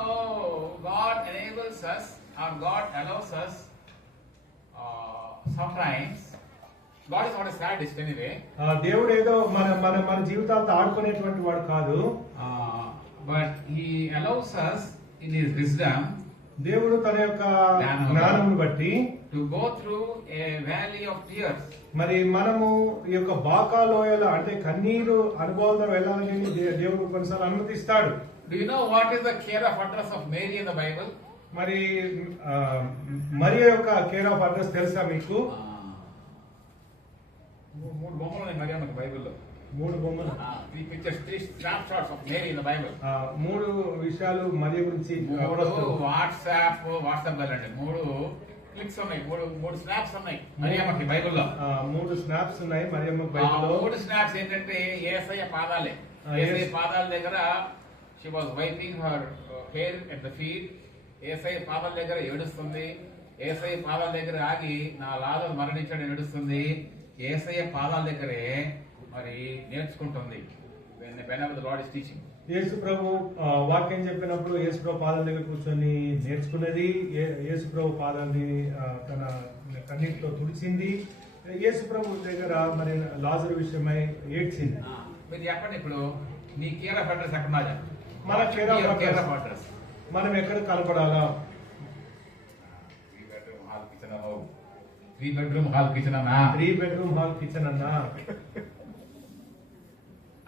God enables us or God allows us sometimes. God is not a sadist anyway. దేవుడు ఏదో మన మన మన జీవితాలతో ఆడుకునేటువంటి వాడు కాదు. But he allows us in his wisdom, దేవుడు తన యొక్క జ్ఞానమును బట్టి to go through a valley of tears. మరి మనము ఈ యొక్క బాకా లోయల అంటే కన్నీరు అనుభవంలో వెళ్ళాలని దేవుడు కొన్నిసార్లు అనుమతిస్తాడు. Do you know what is the care of address of Mary in the Bible? మరి మరియ యొక్క కేర్ ఆఫ్ అడ్రస్ తెలుసా మీకు? మూడు బొమ్మలు ఉన్నాయి మరియమ్మకి బైబిల్లో. మూడు బొమ్మలు, three pictures, three snapshots of Mary in the Bible. మూడు విషయాలు మరియ గురించి వాట్సాప్ వెళ్ళండి, మూడు క్లిక్స్ ఉన్నాయి, మూడు స్నాప్స్ ఉన్నాయి మరియమ్మకి బైబిల్లో. మూడు స్నాప్స్ ఉన్నాయి మరియమ్మకి బైబిల్లో. మూడు స్నాప్స్ ఏంటంటే యేసయ్య పాదాలే. యేసయ్య పాదాల దగ్గర she was wiping her hair at the feet. యేసయ్య పాదాల దగ్గర ఏడుస్తుంది. యేసయ్య పాదాల దగ్గర ఆగి నా లాజరు మరణించడం ఏడుస్తుంది. యేసయ్య పాదాల దగ్గరే మరి నేర్చుకుంటుంది. whenever the Lord is teaching. యేసు ప్రభు వాక్యం చెప్పినప్పుడు యేసు ప్రభు పాదాల దగ్గర కూర్చొని నేర్చుకున్నది. యేసు ప్రభు పాదాన్ని తన కన్నీటితో తుడిచింది. యేసు ప్రభు దగ్గర మరి లాజరు విషయమై ఏడ్చింది. మీరు చెప్పండి, ఇప్పుడు మీ కేర్ ఆఫ్ అడ్రస్ ఎక్కడ? మన కేర్ ఆఫ్ అడ్రస్ మనం ఎక్కడ కనపడాలా? 3 bedroom hall kitchen అన్నా. 3 bedroom hall kitchen అన్నా.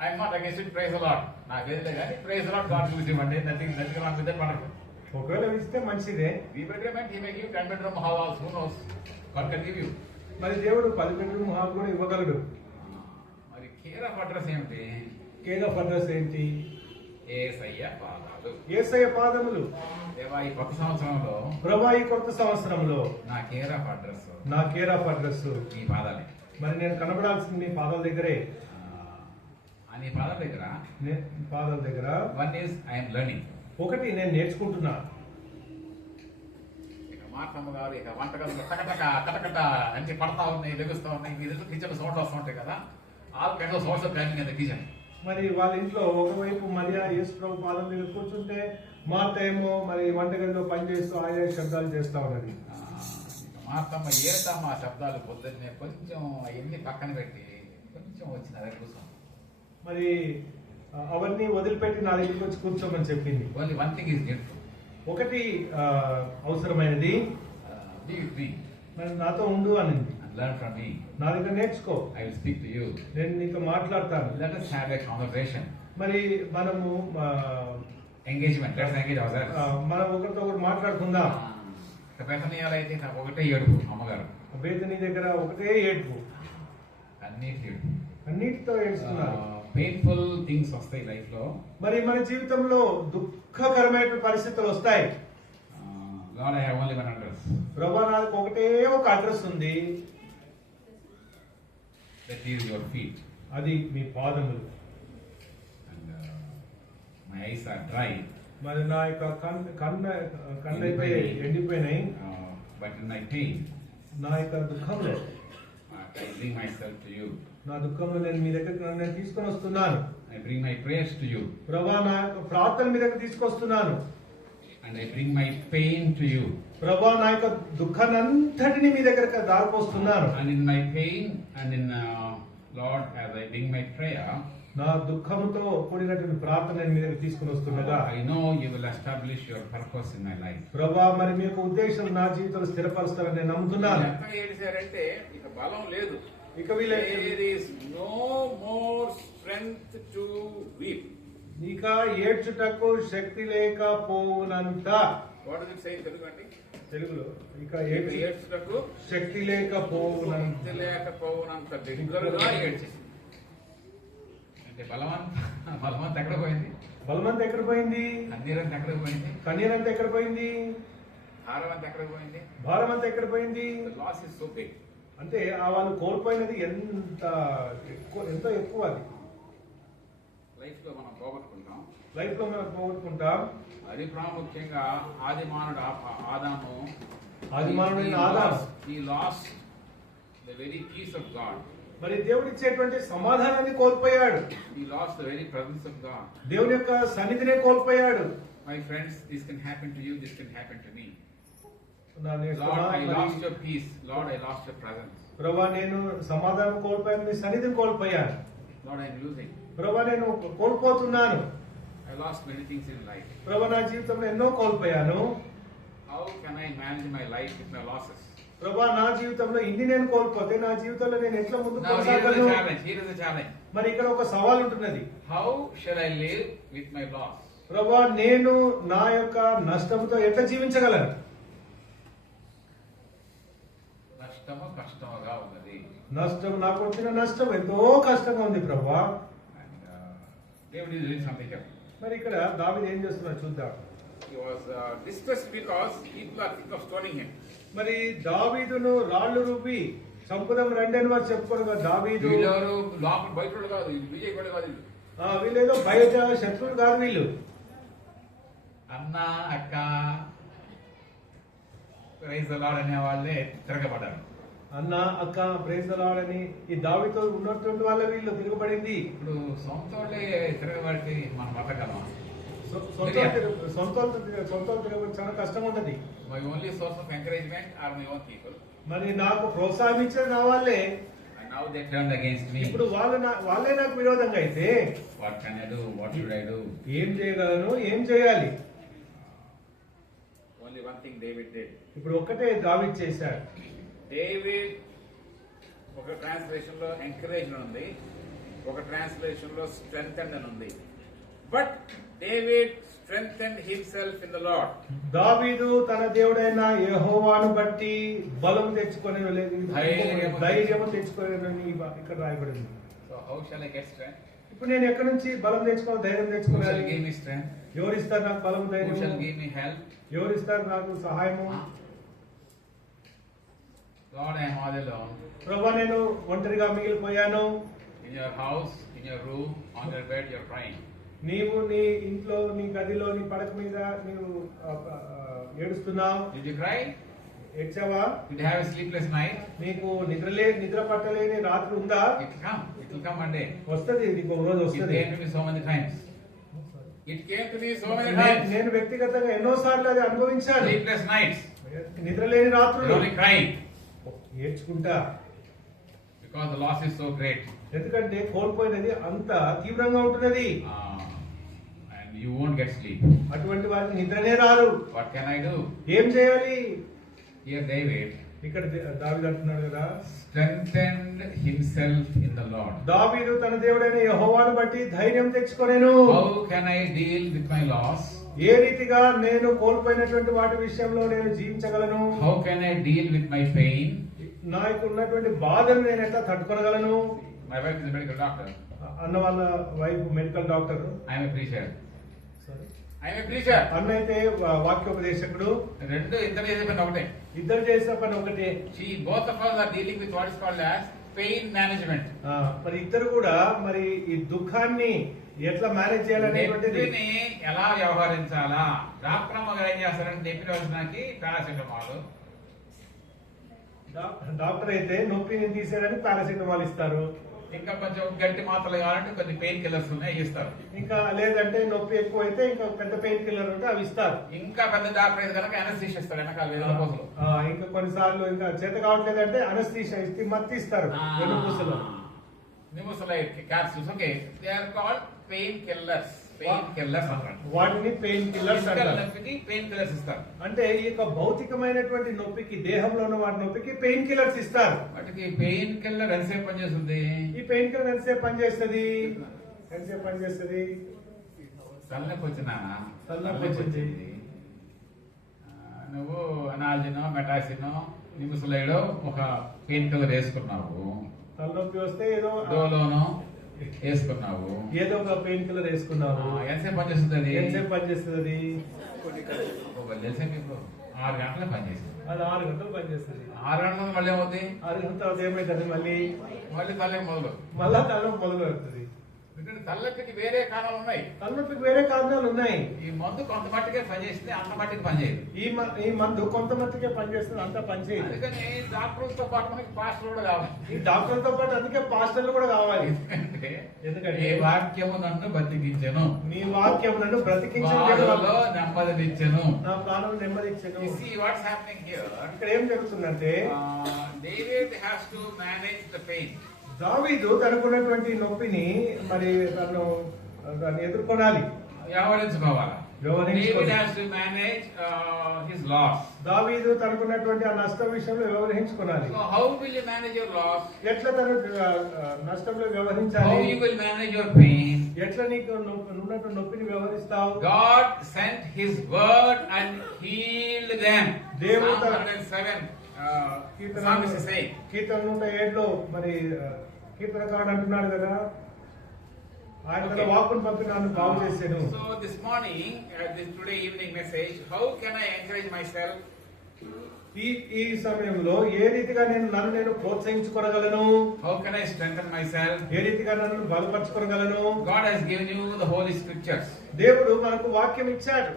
I'm not against it, praise the Lord. నాకు ఏది లేదు కానీ praise the Lord, God gives him అంటే nothing wrong with that, wonderful. ఒకవేళ ఇస్తే మంచిదే. 3 bedroom and he may give 10 bedroom hall also, who knows? God can give you. మరి దేవుడు 10 bedroom hall కూడా ఇవ్వగలడు. మరి కేర్ ఆఫ్ అడ్రస్ ఏమిటి? కేర్ ఆఫ్ అడ్రస్ ఏంటి? యేసయ్య పాదాలు. యేసయ్య పాదములు. దేవా ఈ కొత్త సంవత్సరంలో, ప్రభువా ఈ కొత్త సంవత్సరంలో నా కేర్ ఆఫ్ అడ్రస్, నా కేర్ ఆఫ్ అడ్రస్ నీ పాదాలే. మరి నేను కనబడాల్సింది నీ పాదాల దగ్గరే. నీ పాదాల దగ్గర, పాదాల దగ్గర వన్ ఈస్ ఐఎమ్ లెర్నింగ్. ఒకటి నేను నేర్చుకుంటున్నా. ఇక మార్తమ్మ గారు ఇక వంటగదిలో కటకట అంటే పడతా ఉన్నాయి, లెగుస్తూ ఉన్నాయి. మీ దగ్గర కిచెన్ సౌండ్ వస్తూ ఉంటాయి కదా, all kind of sounds of timing in the kitchen. మరి వాళ్ళ ఇంట్లో ఒకవైపు మరియా యేసు ప్రభు పాదం మీద కూర్చుంటే, మార్త ఏమో మరి వంటగదిలో పనిచేస్తూ ఆయా శబ్దాలు చేస్తా ఉన్నది. మార్తమ్మ ఏటమ్మా శబ్దాలు పొద్దున్నే కొంచెం అవన్నీ పక్కన పెట్టి కొంచెం వచ్చి నా దగ్గర కూర్చోం. మరి అవన్నీ వదిలిపెట్టి నా దగ్గరికి వచ్చి కూర్చోమని చెప్పింది. Only one thing is needful. ఒకటి అవసరమైనది, మరి నాతో ఉండు అనింది. Learn from me. నా దగ్గర నేర్చుకో. I will speak to you. నేను నీతో మాట్లాడతాను. Let us have a conversation. మరి మనము engagement. Let's engage ourselves. మనం ఒకరితో ఒకరు మాట్లాడుకుందాం. బెతనియాలో అయితే నాకు ఒకటే ఏడుపు, అమ్మగారు బేతనీ దగ్గర ఒకటే ఏడుపు, అన్నిటితో ఏడుస్తున్నారు. పెయిన్ఫుల్ థింగ్స్ వస్తాయి లైఫ్ లో. మరి మన జీవితంలో దుఃఖకరమైన పరిస్థితులు వస్తాయి. Lord, I have only one address. ప్రభువా నాకు ఒకటే ఒక అడ్రస్ ఉంది. That is your feet. అది మీ పాదములు. And my eyes are dry. మరి నా యొక్క కన్నైతే ఎండిపోయినాయి. But in my pain, నా యొక్క దుఃఖంలో I bring myself to you. నా దుఃఖంలో నేను మీ దగ్గరికి నేను తీసుకొని వస్తున్నాను. I bring my prayers to you. ప్రభువా నా యొక్క ప్రార్థన మీ దగ్గర తీసుకొస్తున్నాను. And and I bring my pain to you. ప్రభా నా యొక్క దుఃఖాన్ని అంతటిని మీ దగ్గరకు దారిపోస్తున్నాను. And in my pain and in Lord, as I bring my prayer, నా దుఃఖముతో కూడినటువంటి ప్రార్థన మీ దగ్గర తీసుకుని వస్తుండగా I know you will establish your purpose in my life. ప్రభా మరి మీ యొక్క ఉద్దేశం నా జీవితంలో స్థిరపరుస్తారని నేను నమ్ముతున్నాను. ఎంత ఏడిశారంటే ఇక బలం లేదు. ఇక వీళ్ళ There is no more strength to weep. ఇక ఏడ్చుటకు శక్తి లేకపోవునంత. What does it say in Telugu అండి? తెలుగులో ఇక ఏడ్చుటకు శక్తి లేకపోవునంత. శక్తి లేకపోవునంత బిగ్గరగా ఏడ్చేసింది. అంటే బలవంత ఎక్కడ పోయింది? బలమంత ఎక్కడ పోయింది? కన్నీరంత ఎక్కడ పోయింది? కన్నీరంత ఎక్కడ పోయింది? భారమంత ఎక్కడ పోయింది? భారం అంతా ఎక్కడ పోయింది? Loss is so big. అంటే ఆ వాళ్ళు కోల్పోయినది ఎంతో ఎక్కువ అది. లైఫ్ లో మనం పోగొట్టుకుంటాం. లైఫ్ లో మనం పోగొట్టుకుంటాం. అది ప్రాముఖ్యంగా ఆదిమానుడైన ఆదాము he lost the very peace of God. మరి దేవుడు ఇచ్చేటువంటి సమాధానాన్ని కోల్పోయాడు. He lost the very presence of God. దేవుని యొక్క సన్నిధినే కోల్పోయాడు. My friends, this can happen to you, this can happen to me. Lord, I lost your peace. Lord, I lost your presence. ప్రభువా నేను సమాధానం కోల్పోయాను, మీ సన్నిధిని కోల్పోయాను. Lord, I am losing. ప్రభువా నేను కోల్పోతున్నాను. I lost many things in life. ప్రభువా నా జీవితంలో ఎన్నో కోల్పోయాను. How can I manage my life with my losses? ప్రభువా నా జీవితంలో ఇన్ని నేను కోల్పోతే నా జీవితంలో నేను ఎట్లా ముందుకు Now కొనసాగలను? here is the challenge. మరి ఇక్కడ ఒక సవాల్ ఉంటున్నది. How shall I live with my loss? ప్రభువా నేను నా యొక్క నష్టంతో ఎట్లా జీవించగలను? నష్టము కష్టముగా ఉన్నది. నష్టం నాకు వచ్చిన నష్టం ఎంతో కష్టంగా ఉంది ప్రభువా. దేవుడు is doing something here. మరి ఇక్కడ దావీదు ఏం చేస్తున్నాడు చూద్దాం. He was distressed because people are thinking of stoning him. మరి దావీదును రాళ్ళు రుబ్బి చంపుదాం రండి అని వారు చెప్పుకోగా దావీదు వీళ్ళెవరు లోపల బయట కాదు, విజయ్ కూడా కాదు. వీళ్ళేదో బయట శత్రువులు కాదు వీళ్ళు. అన్న అక్క ప్రైజ్ ది లార్డ్ అనే వాళ్ళే తిరగబడ్డారు. అన్న అక్క ప్రైజ్ ది లార్డ్ అని ఈ దావీదుతో ఉన్నటువంటి వాళ్ళ వీళ్ళు తిరగబడింది. ఇప్పుడు సొంత వాళ్ళే తిరగబడి మనం బతకగలమా? సొంత తిరగబడి చాలా కష్టం ఉంటది. My only source of encouragement are my own people. మరి నాకు ప్రోత్సాహించేది నా వాళ్ళే. Now they turned against me. ఇప్పుడు వాళ్ళే నాకు విరోధంగా అయితే What can I do? What should I do? ఏం చేయగలను? ఏం చేయాలి? Only one thing David did. ఇప్పుడు ఒక్కటే దావీదు చేశాడు. David ఒక ట్రాన్స్లేషన్ లో ఎంకరేజ్ ఉంది, ఒక ట్రాన్స్లేషన్ లో స్ట్రెంగ్తెన్ అని ఉంది. But David strengthened himself in the Lord. దావీదు తన దేవుడైన యెహోవాను బట్టి బలం తెచ్చుకొని ధైర్యము తెచ్చుకొని ఇక్కడ రాయబడింది. So how shall I get strength? ఇప్పుడు నేను ఎక్కడి నుంచి బలం తెచ్చుకోవాలి, ధైర్యం Who తెచ్చుకోవాలి? shall give me strength? ఎవరు ఇస్తారు నాకు బలం, Who ధైర్యం? shall give me help? ఎవరు ఇస్తారు నాకు సహాయము? Lord, I am all alone. ప్రభువా నేను ఒంటరిగా మిగిలిపోయాను. In your house, in your room, on your bed, you are crying. నీవు నీ ఇంట్లో నీ గదిలో నీ పడక మీద నీవు ఏడుస్తున్నావు. Did you cry? ఏడ్చావా? Did you have a sleepless night? నీకు నిద్ర పట్టలేని రాత్రి ఉందా? It will come one day. వస్తది, నీకు ఒక రోజు It వస్తది. came to me so many times. It came to me so many times. నేను వ్యక్తిగతంగా ఎన్నో సార్లు అది అనుభవించాను. Sleepless nights. నిద్రలేని రాత్రులు. You're only crying. ఏడ్చుకుంటా. Because the loss is so great. ఎందుకంటే కోల్పోయినది అంత తీవ్రంగా ఉంటున్నది. And you won't get sleep. అటువంటి వారికి నిద్రనే రారు. What can I do? ఏం చేయాలి? Here David ఇక్కడ దావీదు అంటున్నాడు కదా, strengthened himself in the Lord. దావీదు తన దేవుడైన యెహోవాను బట్టి ధైర్యం తెచ్చుకొనెను. How can I deal with my loss? ఏ రీతిగా నేను కోల్పోయినటువంటి వాటి విషయంలో నేను జీవించగలను? How can I deal with my pain? నాకు ఉన్నటువంటి బాధను నేను ఎట్లా తట్టుకోగలను? My wife is a medical doctor. అన్న వాళ్ళ wife medical doctor. I am a preacher. Sorry, I am a preacher. అన్న అయితే వాక్యోపదేశకుడు. రెండు ఇద్దరు చేసే పని ఒకటే. ఇద్దరు చేసిన పని ఒకటే. Both of us are dealing with what is called as pain management. మరి ఇద్దరు కూడా మరి ఈ దుఃఖాన్ని ఎట్లా మేనేజ్ చేయాలనేటువంటిది, నొప్పిని ఎలా వ్యవహరించాలా. డాక్టర్ అమ్మగారు ఏం చేస్తారంటే నొప్పి రోజునకి పారాసిటమాల్. డాక్టర్ అయితే నొప్పిని తీసేయడానికి పారాసిటమాల్ ఇస్తారు. ఇంకా కొంచెం గట్టి మాత్రలు కావాలంటే కొన్ని పెయిన్ కిల్లర్స్ ఉన్నాయి ఇస్తారు. ఇంకా లేదంటే నొప్పి ఎక్కువ అయితే ఇంకా పెద్ద పెయిన్ కిల్లర్ ఉంటే అవి ఇస్తారు. ఇంకా పెద్ద డాక్టర్ అయితే కనుక అనస్థీషియా ఇస్తారు వెనకాల వెన్నుపూసలు. ఇంకా కొన్నిసార్లు ఇంకా చేత కావట్లేదంటే అనస్థీషియా ఇస్తే మత్తు ఇస్తారు వెన్నుపూసలో. Nimesulide capsules. Okay, they are called pain killers. Pain killers అంటారు వాటిని పెయిన్ కిల్లర్స్ అంటారు. నొప్పికి పెయిన్ కిల్లర్స్ ఇస్తారు. అంటే ఈ యొక్క భౌతికమైనటువంటి నొప్పికి దేహంలో ఉన్న వాటి నొప్పికి పెయిన్ కిల్లర్స్ ఇస్తారు. వాటికి పెయిన్ కిల్లర్ ఎంతసేపు పనిచేస్తుంది? ఈ పెయిన్ కిల్లర్ ఎంతసేపు పనిచేస్తుంది? తలనొప్పి వచ్చినా తలనొప్పి వచ్చింది, నువ్వు అనాల్జినో మెటాసినో నిముసలైడో ఒక పెయిన్ కిల్లర్ వేసుకున్నావు. తలనొప్పి వస్తే ఏదో డోలోనో వేసుకున్నావు, ఏదో ఒక పెయిన్ కిల్లర్ వేసుకున్నావు. ఎంతసేపు పనిచేస్తుంది అది? ఎంతసేపు పనిచేస్తుంది అది? ఎంతసేపు? 6 గంటలు పనిచేస్తుంది. అది 6 గంటలు పనిచేస్తుంది. 6 గంటలు మళ్ళీ ఏమవుతుంది? 6 గంటల తర్వాత ఏమైతుంది? మళ్ళీ తలకి మొదలు. మళ్ళా తలనొప్పి మొదలు అవుతుంది. ఎందుకంటే తలనొప్పికి వేరే కారణాలు ఉన్నాయి. తలనొప్పికి వేరే కారణాలు ఉన్నాయి. ఈ మందు కొంత మట్టుకే పనిచేస్తుంది, అంత మట్టుకు పనిచేయదు. ఈ మందు కొంత మట్టుకే పనిచేస్తుంది, అంతా పనిచేయదు. అందుకని డాక్టర్లతో పాటు మనకి పాస్టర్ కూడా కావాలి. ఈ డాక్టర్లతో పాటు అందుకే పాస్టర్లు కూడా కావాలి. ఎందుకంటే ఏ వాక్యము నన్ను బతికించెను, నీ వాక్యం నన్ను బ్రతికించెను, నెమ్మదినిచ్చెను, నా ప్రాణం నెమ్మదిచ్చెను. What's happening here? ఇక్కడ ఏం జరుగుతుందంటే David has to manage the pain. దావీదు తనకున్నటువంటి నొప్పిని మరి దాన్ని ఎదుర్కొనాలి, వ్యవహరించుకోవాలి. David has to manage his loss. దావీదు తనకున్నటువంటి ఆ నష్టం విషయంలో వ్యవహరించుకోవాలి. So how will you manage your loss? ఎట్లా తను నష్టంలో వ్యవహరించాలి? How you will manage your pain? ఎట్లా నీకు ఉన్నటువంటి నొప్పిని వ్యవహరిస్తావు? God sent His word and healed them. దేవుడు Psalm 107 psalmist is saying. కీర్తన 107లో మరి కీర్తనకారుడు అంటున్నాడు కదా, ఆయన తన వాక్కును పంపి నన్ను బాగు చేశాను. So this morning, this today evening message, how can I encourage myself? ఈ సమయంలో ఏ రీతిగా నన్ను ప్రోత్సహించుకోగలను? How can I strengthen myself? ఏ రీతిగా నన్ను బలపరచుకోగలను? God has given you the holy scriptures. దేవుడు మనకు వాక్యం ఇచ్చాడు.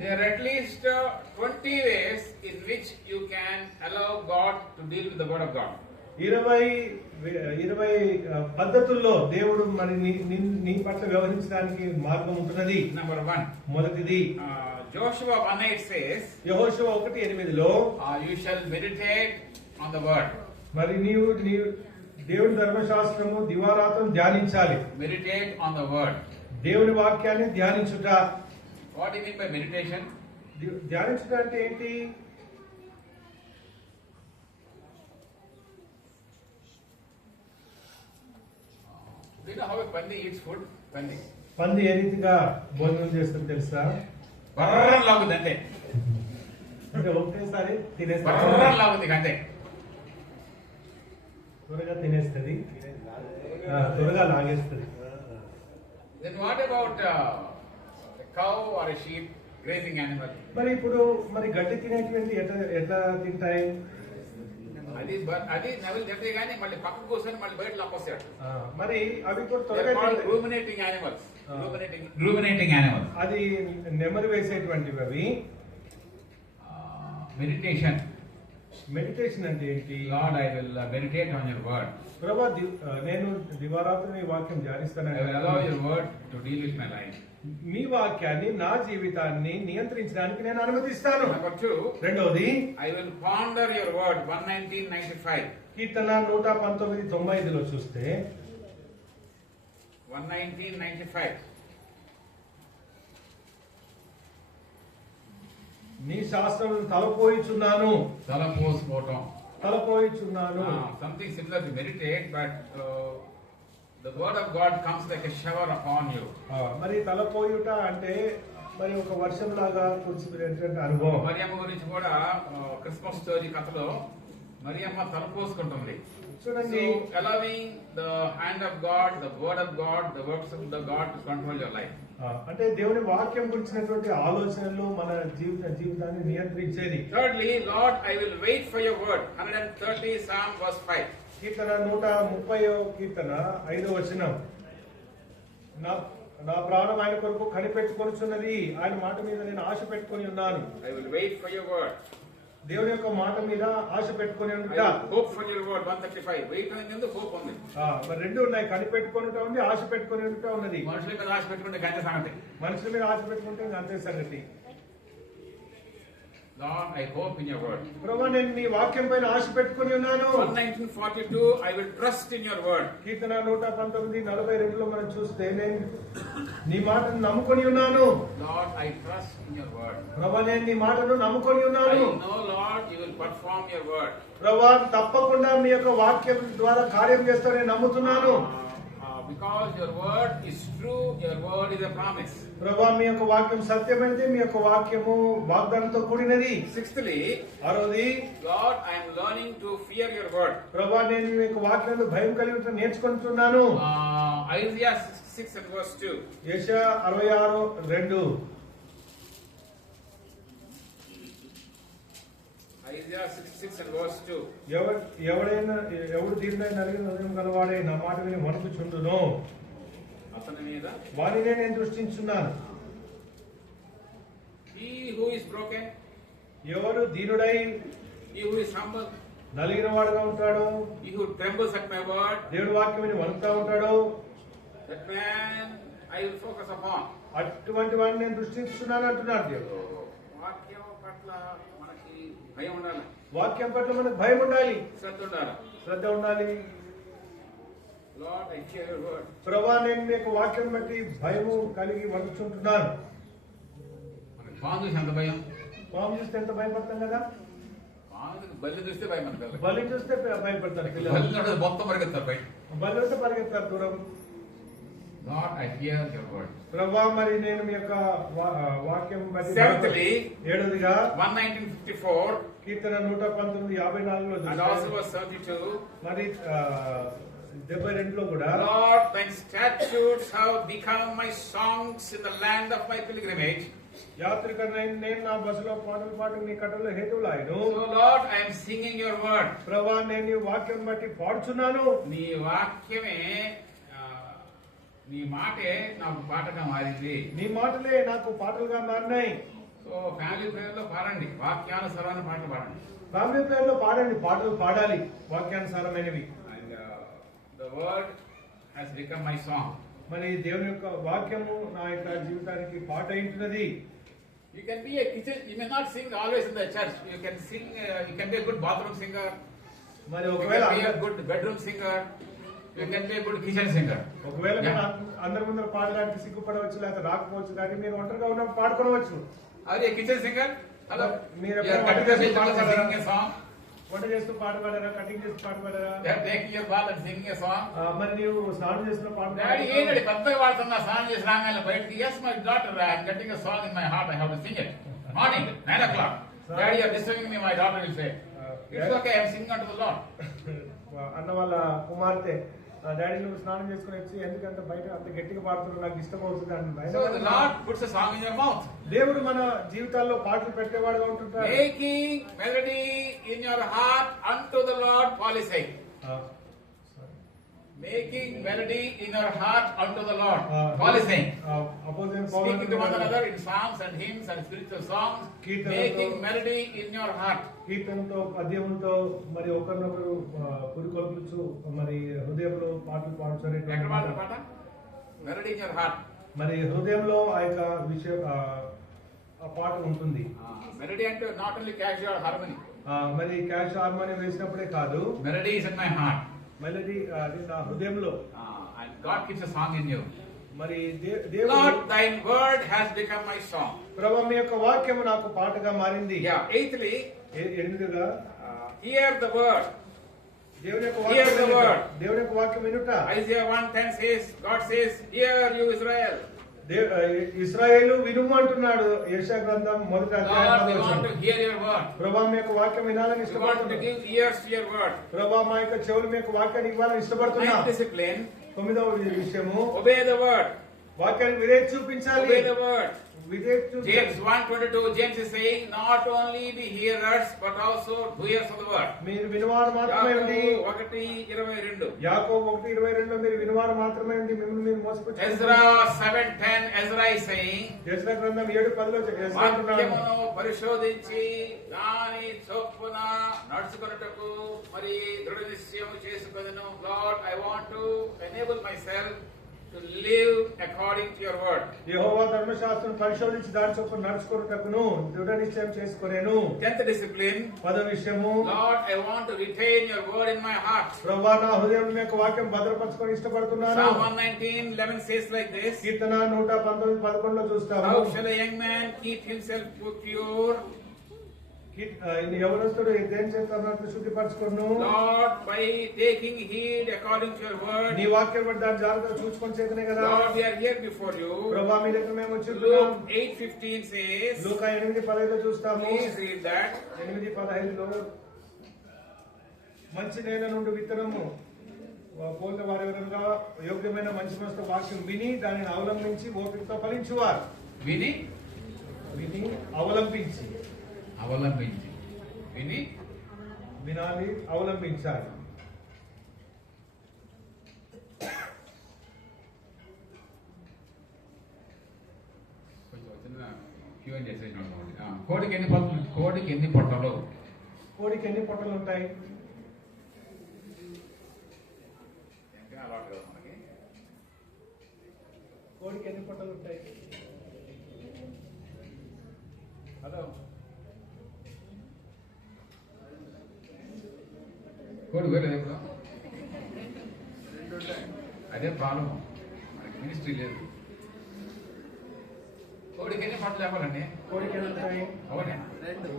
There are at least 20 ways in which you can allow God to deal with the word of God. 20 పద్ధతుల్లో దేవుడు మరి నీ పట్ల వ్యవహరించడానికి మార్గం ఉంటున్నది. Number 1, మొదటిది Joshua 1:8 says, యెహోషువ 1:8లో you shall meditate on the word. మరి నీవు దేవుని ధర్మశాస్త్రము దివారాత్రం ధ్యానించాలి. Meditate on the word. దేవుని వాక్యాన్ని ధ్యానించుట. What do you mean by meditation? ధ్యానించుట అంటే ఏంటి? Do you know how a pandi eats food? పంది ఏ రీతిగా భోజనం చేస్తుంది తెలుసా? బర్రం లాగుంది అంటే ఒకటేసారి తినేస్తా, బర్రం లాగుంది అంటే త్వరగా తినేస్తుంది, త్వరగా లాగేస్తుంది. Then what about a cow or a sheep, grazing animal? మరి ఇప్పుడు మరి గడ్డి తినేటువంటి ఎట్లా తింటాయి? అది నవలు తింటే గానీ మళ్ళీ పక్కకు కూర్చొని మళ్ళీ బయట లాక్కొస్తాడు. మరి అవి కూడా త్వరగా రూమినేటింగ్ యానిమల్స్. రూమినేటింగ్ యానిమల్స్. అది నెమరు వేసేటువంటివి అవి. మెడిటేషన్. మెడిటేషన్ అంటే ఏంటి? Lord, I will meditate on your word. ప్రభువా, నేను దివారాత్రం నీ వాక్యం ధ్యానిస్తాను. I will allow your word to deal with my life. మీ వాక్యాన్ని నా జీవితాన్ని నియంత్రించడానికి నేను అనుమతిస్తాను. Number 2, రెండవది I will ponder your word. 119:95. కీర్తన 119:95లో చూస్తే 119:95. నీ శాస్త్రం తలపోయిచున్నాను. తలపోసుకోవటం. తలపోయిచున్నాను. Something similar to meditate, but the word of God comes like a shower upon you. మరి తలపోయుట అంటే మరి ఒక వర్షం లాగా కురిసిపోయేటువంటి అనుభవం. మరియమ్మ గురించి కూడా క్రిస్మస్ స్టోరీ కథలో మరియమ్మ తలపోసుకుంటుంది. చూడండి, allowing the hand of God, the word of God, the works of the God to control your life. అంటే దేవుని వాక్యం గురించినటువంటి ఆలోచనలు మన జీవితాన్ని నియంత్రించేది. Thirdly, Lord, I will wait for your word. 130 Psalm verse 5. కీర్తన 130వ కీర్తన 5వ వచనం. నా ప్రాణం ఆయన కొరకు కనిపెట్టుకొనుచున్నది, ఆయన మాట మీద నేను ఆశ పెట్టుకొని ఉన్నాను. I will wait for your word. దేవుని యొక్క మాట మీద ఆశ పెట్టుకొని ఉండుట. Hope for your word 135. Wait on the hope on it. మరి రెండు ఉన్నాయి, కనిపెట్టుకొనుట ఉంది, ఆశ పెట్టుకొని ఉండుట ఉన్నది. మనుషుల మీద ఆశ పెట్టుకుంటే గంట సంగతి. మనుషుల మీద ఆశ పెట్టుకుంటే అంతే సంగతి. Lord, I hope in your word. ప్రభువా నేను నీ వాక్యం పైన ఆశ పెట్టుకొని ఉన్నాను. 119:42 I will trust in your word. కీర్తన 119:42 లో మనం చూస్తే నేను నీ మాటను నమ్ముకొని ఉన్నాను. Lord, I trust in your word. ప్రభువా నేను నీ మాటను నమ్ముకొని I ఉన్నాను. know, Lord, you will perform your word. ప్రభువా తప్పకుండా మీ యొక్క వాక్యం ద్వారా కార్యం చేస్తారని నమ్ముతున్నాను. Because your word is true, your word is a promise. ప్రభువా మీ యొక్క వాక్యం సత్యమైనది, మీ యొక్క వాక్యము వాగ్దానంతో కూడినది. Sixthly, ఆరోది Lord, I am learning to fear your word. ప్రభువా నేను మీ యొక్క వాక్యాలను భయం కలిగి ఉంటూ నేర్చుకుంటున్నాను. Isaiah 66 and verse 2. యెషయా 66:2. Isaiah 66 and verse 2. ఎవడు దీనిపై నలిగిన హృదయం గలవాడే నా మాట విని వణుకుచుండును, అతని మీద వానినే నేను దృష్టించున్నాను. He who is broken, ఎవరు దీనుడై he who is humble, నలిగిన వాడుగా ఉంటాడో, he who trembles at my word, దేవుడి వాక్యం విని వణుకుతా ఉంటాడో, that man I will focus upon. అటువంటి వాడిని నేను దృష్టించున్నాను అంటున్నాడు దేవుడు. వాక్యం పట్ల మనకి భయం ఉండాలి, వాక్యం పట్ల మనకు భయం ఉండాలి, శ్రద్ధ ఉండాలి. Lord, I fear your word. ప్రభువా నేను మీ యొక్క వాక్యం బట్టి భయము కలిగి వణుకుచుంటున్నాను. పాము చూసి ఎంత భయం, పాము చూస్తే ఎంత భయపడతాం కదా, బల్లి చూస్తే భయపడతారు, బలి చూస్తే భయపడతారు పిల్లలు, మొత్తం పరిగెత్తారు బయట, బలి వస్తే పరిగెత్తారు దూరం. Lord, I fear your word. ప్రభువా మరి నేను మీ యొక్క వాక్యం బట్టి. Seventhly, 7గా 119:54 కీర్తన 119:54 లో and also verse 32. మరి 72లో కూడా Lord, thy statutes have become my songs in the land of my pilgrimage. యాత్రిక నేను నా బస్సులో పాటలు పాటలు నీ కట్టలో హేతువులాయను. So Lord, I am singing your word. ప్రభువా నేను నీ వాక్యం బట్టి పాడుచున్నాను. నీ వాక్యమే, నీ మాటే నాకు పాటగా మారింది. నీ మాటలే నాకు పాటలుగా మారినాయి. సో ఫ్యామిలీ ప్రేయర్ లో పాడండి, వాక్యానుసారమైన పాటలు పాడండి. ఫ్యామిలీ ప్రేయర్ లో పాడండి, పాటలు పాడాలి వాక్యానుసారమైనవి. And the word has become my song. మరి దేవుని యొక్క వాక్యము నా యొక్క జీవితానికి పాట అయింటున్నది. You can be a kitchen, you may not sing always in the church. You can sing, you can be a good bathroom singer. మరి You ఒకవేళ can be a good bedroom singer. You can be a good kitchen singer. ఒకవేళ మీరు అందరి ముందర పాడడానికి సిగ్గుపడవచ్చు, లేకపోతే రాకపోవచ్చు, కానీ మీరు ఒంటరిగా ఉన్నప్పుడు పాడుకోవచ్చు. Are you a kitchen singer? Hello. మీరు You are cutting the vegetables and singing a song. వంట చేస్తూ పాట పాడారా, కటింగ్ చేస్తూ పాట పాడారా? You are taking your bath and singing a song. మరి నీవు స్నానం చేస్తున్న పాట Daddy, ఏంటంటే పెద్దగా వాడుతున్నా స్నానం చేసి రాగానే బయటికి. Yes, my daughter, I am getting a song in my heart. I have to sing it. Morning, 9 o'clock. Daddy, you are disturbing me. My daughter will say, it's okay. I am singing unto the Lord. అన్న వాళ్ళ కుమార్తె, డాడీ నువ్వు స్నానం చేసుకుని వచ్చి ఎందుకంటే బయట అంత గట్టిగా పాడుతున్నావు, నాకు ఇష్టం అవుతుంది అని. So the Lord puts a song in your mouth. దేవుడు మన జీవితాల్లో పాటలు పెట్టేవాడుగా ఉంటుంటాడు. Making melody in your heart unto the Lord, Paul is saying. Making melody in your heart unto the Lord, Paul is saying. Speaking to one another in psalms and hymns and spiritual songs. Making melody in your heart. కీర్తనతో పద్యములతో మరి ఒకరినొకరు పురికొల్పుచు మరి హృదయంలో పాటలు పాడుచునే ఎక్కడ పాట పాట మెలడీ ఇన్ యువర్ హార్ట్. మరి హృదయంలో ఆ యొక్క విషయం ఆ పాట ఉంటుంది. మెలడీ అంటే నాట్ ఓన్లీ క్యాజువల్ హార్మనీ. మరి క్యాష్ హార్మోని వేసినప్పుడే కాదు, melody is in my heart. Melody అది నా హృదయంలో. And God keeps a song in you. మరి దేవుడు, Lord, thy word has become my song. ప్రభువా మీ యొక్క వాక్యము నాకు పాటగా మారింది. Yeah. Eighthly, 8గా hear the word. దేవుని యొక్క Hear వాక్యం the వినుట. word. దేవుని యొక్క వాక్యం వినుట. Isaiah 1:10 says, God says, hear you Israel. ఇశ్రాయేలు వినుము అంటున్నాడు యెషయా గ్రంథం 1వ Lord, we want అధ్యాయం. to hear your word. ప్రభువా మీ యొక్క వాక్యం వినాలని We want to ఇష్టపడుతున్నాను. give ears to your word. ప్రభువా మా యొక్క చెవులు మీ యొక్క వాక్యాన్ని ఇవ్వాలని ఇష్టపడుతున్నా. Ninth discipline, 9వ విషయము obey the word. వాక్యానికి విధేయత చూపించాలి. Obey the word. విధేయత James చూపించాలి. 1:22, James is saying, not only be hearers, but also doers of the word. మీరు వినువారు మాత్రమే ఉండి. యాకోబు 1:22. యాకోబు 1:22 మీరు వినువారు వారు మాత్రమే ఉండి మిమ్మల్ని మీరు మోసపుచ్చుకుంటున్నారు. Ezra 7:10, Ezra is saying, Ezra గ్రంథం 7:10లో ఎజ్రా అంటున్నాడు, వాక్యమును పరిశోధించి దాని చొప్పున నడుచుకొనుటకు మరి దృఢ నిశ్చయం చేసుకొనెను. Lord, I want to enable myself to live according to your word. యెహోవా ధర్మశాస్త్రం పరిశోధించి దాని చొప్పున నడుచుకొనుటకును దృఢ నిశ్చయం చేసుకొనేను. 10th discipline, 10వ విషయము, Lord, I want to retain your word in my heart. ప్రభువా నా హృదయంలో నీ యొక్క వాక్యం భద్రపరచుకొని ఇష్టపడుతున్నాను. Psalm 119:11 says like this, కీర్తన 119:11లో చూస్తాము, how shall a young man keep himself pure? యవనస్తుడు దేని చేత శుద్ధిపరచుకొను? Lord, by taking heed according to your word. నీ వాక్యం బట్టి దాని జాగ్రత్తగా చూసుకొని చేతనే కదా. Lord, we are here before you. ప్రభువా మీ దగ్గర మేము వచ్చి ఉన్నాం. Luke 8:15 says, లూకా 8:15లో చూస్తాము. please read that. 8:15లో మంచి నేల నుండి విత్తనము పోలిన వారి విధంగా యోగ్యమైన మంచి మనసుతో వాక్యం విని దానిని అవలంబించి ఓపికతో ఫలించువారు. విని అవలంబించి వినాలి, అవలంబించాలి. కోడికి ఎన్ని పొట్టలు? కోడికి ఎన్ని పొట్టలు ఉంటాయి? కోడికి ఎన్ని పొట్టలు ఉంటాయి? హలో, కోడి వేలేదు ఎప్పుడు? అదే ప్రాబ్లం, మనకి మినిస్ట్రీ లేదు. కోడికి ఎన్ని పొట్టలు చెప్పాలండి? కోడికి ఎన్ని ఉంటాయి? అవునా? రెండు.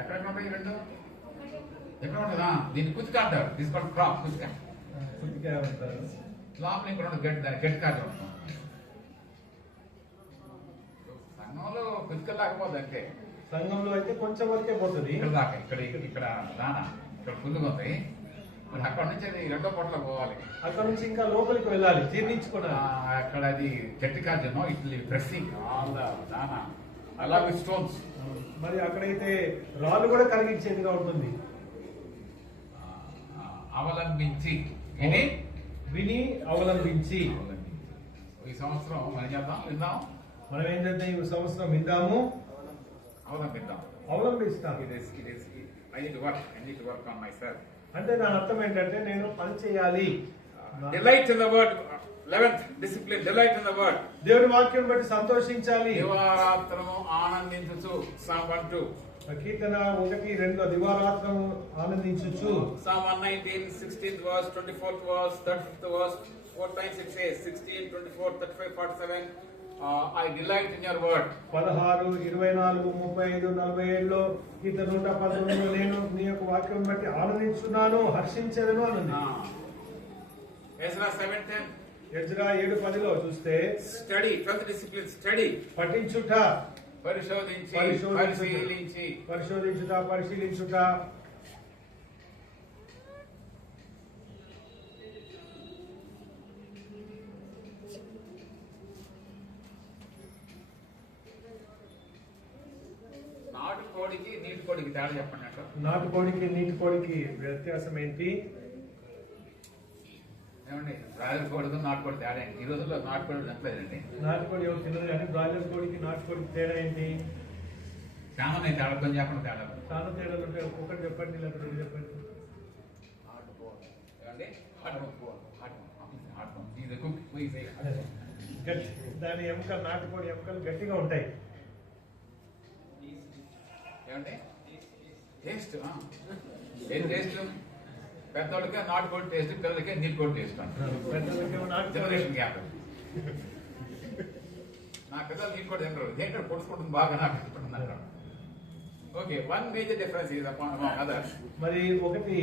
ఎక్కడ ఉంటాయి రెండు? ఎక్కడ ఉంటుందా? దీన్ని కుతిక అంటారు. తీసుకోండి, క్రాప్ కుతిక అంటారు. లోపల ఇక్కడ గట్టి కాదు ఉంటాం. సంఘంలో కుతిక లేకపోతే అంటే సంఘంలో అయితే కొంచెం వరకే పోతుంది. ఇక్కడ దాకా ఇక్కడ దానా ఇక్కడ ఫుల్గా ఉంది. మరి అక్కడ నుంచి అది రెండో పొట్టలో పోవాలి. అక్కడ నుంచి ఇంకా లోపలికి వెళ్ళాలి, జీర్ణించుకోవాలి. అక్కడ అది గట్టి కాదు, ఇట్లా ప్రెస్సింగ్ దానా అలా విత్ స్టోన్స్. మరి అక్కడైతే రాళ్ళు కూడా కలిగించేదిగా ఉంటుంది. అవలంబించి విని అవలంబించి. ఈ సంవత్సరం మనం విందాం. మనం ఏం చేద్దాం? ఈ సంవత్సరం విందాము, అవలంబిస్తాం. I need to work on myself. అంటే దాని అర్థం ఏంటంటే నేను పని చేయాలి. Delight in the word. 11th discipline, delight in the word. దేవుడి వాక్యం బట్టి సంతోషించాలి. దివారాత్రము ఆనందించుచు. Psalm 1:2. Keerthana 1:2 దివారాత్రము ఆనందించుచు. Psalm 119, 16th verse, 24th verse, 35th verse, 4 times it says 16, 24, 35, 47. I delight in your word. 16, 24, 35, 47లో కీర్తన 119లో నేను నీ యొక్క వాక్యం బట్టి ఆనందించున్నాను, హర్షించను అనుంది. Ezra 7:10. ఎజ్రా 7:10లో చూస్తే స్టడీ, 12th discipline, స్టడీ. పఠించుట, పరిశీలించుట. నాటుకోడికి నీటి కోడికి తేడా చెప్పండి. నాటుకోడికి నీటి కోడికి వ్యత్యాసం ఏంటి? ఏమండి, బ్రాయిలర్ కోడికి నాటుకోడి తేడా ఏంటి? ఈ రోజుల్లో నాటుకోడి తినలేదండి. నాటుకోడి ఎవరు తినదు, కానీ బ్రాయిలర్ కోడికి నాటుకోడికి తేడా ఏంటి? చాలా నేను తేడా కొంచెం చెప్పండి. తేడా చాలా తేడాలు ఉంటాయి. ఒక్కొక్కటి చెప్పండి, లేదా రెండు చెప్పండి. దాని ఎముకలు, నాటుకోడి ఎముకలు గట్టిగా ఉంటాయి. ఏమంటే టేస్ట్, ఏం టేస్ట్? పెద్దోళ్ళకే నాటుకోడి టేస్ట్, పిల్లలకే నీటికోడి టేస్ట్ అంటారు. Generation gap. నా పిల్లలు నీటికోడి తింటారు, ఏంటంటే పొడుచుకుంటుంది బాగా నాకు ఇష్టపడుతుంది అంటారు. Okay, one major difference is upon others. మరి ఒకటి,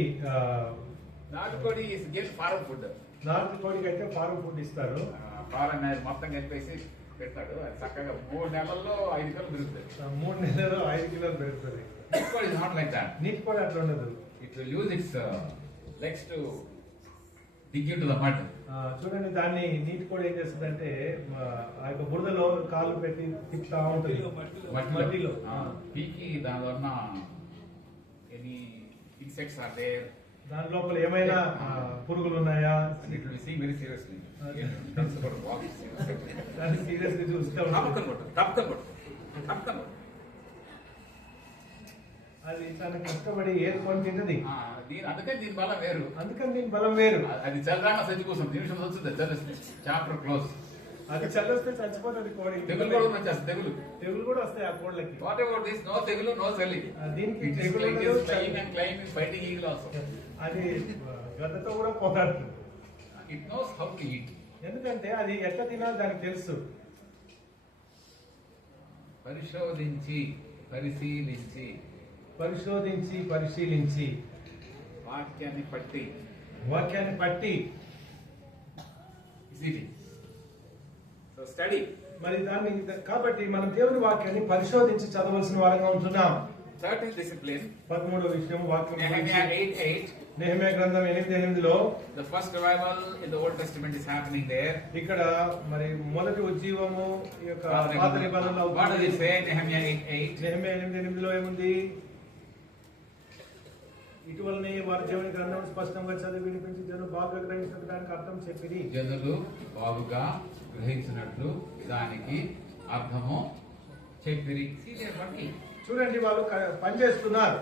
నాటుకోడి ఈజ్ గివ్ ఫారం ఫుడ్. నాటుకోడికి అయితే ఫారం ఫుడ్ ఇస్తారు. ఫారం మొత్తం కలిపేసి పెడతాడు. అది చక్కగా 3 నెలల్లో 5 కిలోలు పెరుగుతుంది. 3 నెలల్లో 5 కిలోలు పెరుగుతుంది. నీటికోడి ఇస్ నాట్ లైక్ దాట్. నీటికోడి అట్లా ఉండదు. It will use it's legs to dig into the mud. చూడండి, దాన్ని నీటికోడి ఏం చేస్తుందంటే ఆ యొక్క బురదలో కాలు పెట్టి తిప్పుతా ఉంటుంది, మట్టిలో పీకి. దాని వలన ఎనీ ఇన్సెక్ట్స్ ఆర్ దేర్, దాని లోపల ఏమైనా పురుగులు ఉన్నాయా, ఇట్ విల్ సీ వెరీ దాన్ని సీరియస్ గా చూస్తా ఉంటాడు. అది తన కష్టపడి ఏర్కొని తిన్నది. అందుకని దీని బలం వేరు. అందుకని దీని బలం వేరు. అది చల్లగా సజ్జి కోసం నిమిషం వస్తుంది చల్లేస్తే చాప్టర్ క్లోజ్. అది చల్లొస్తే చచ్చిపోతుంది కోడి. తెగులు కూడా వచ్చేస్తుంది. తెగులు కూడా వస్తాయి ఆ కోళ్ళకి. What about this? నో తెగులు, నో చలి. దీనికి It is తెగులు like ఉండదు, this flying and climbing, fighting eagle also. అది గద్దతో కూడా పోతాడుతుంది. It knows how to eat. ఎందుకంటే అది ఎట్లా తినాలో దానికి తెలుసు. పరిశోధించి పరిశీలించి పరిశోధించి పరిశీలించి వాక్యాన్ని పట్టి వాక్యాన్ని పట్టి సో స్టడీ. మరి దాన్ని కాబట్టి మనం దేవుని వాక్యాన్ని పరిశోధించి చదవలసిన వారంగా ఉంటున్నాం. 13th discipline, 13వ విషయం వాక్యం. Nehemiah 8:8. నెహెమ్యా గ్రంథం 8:8లో The first revival in the Old Testament is happening there. ఇక్కడ మరి మొదటి ఉజ్జీవము ఈ యొక్క పాత నిబంధనలో What does it say? Nehemiah 8:8. Nehemiah 8:8లో ఏముంది? ఇటువలనే వారు దేవుని గ్రంథం స్పష్టంగా చదివి వినిపించి జనులు బాగా గ్రహించినట్టు దానికి అర్థం చెప్పిరి. జనులు బాగుగా గ్రహించినట్లు దానికి అర్థము చెప్పిరి. చూడండి, వాళ్ళు పని చేస్తున్నారు,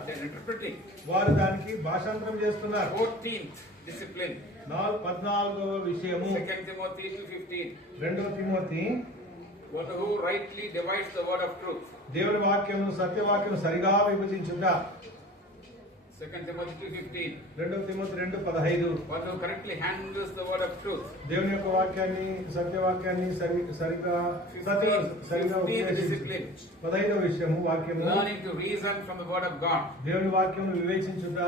వారు దానికి భాషాంతరం చేస్తున్నారు. 14th discipline, 14వ విషయము 2 Timothy 2:15. 2 Timothy, One who rightly divides the word of truth. దేవుని వాక్యమును సత్యవాక్యము సరిగా విభజించుట. 2 Timothy 2:15. 2 Timothy 2:15. One who correctly handles the word of truth. దేవుని యొక్క వాక్యాన్ని సత్యవాక్యాన్ని సరిగా discipline, 15వ విషయము వాక్యము learning to reason from the word of God. దేవుని వాక్యమును వివేచించుట.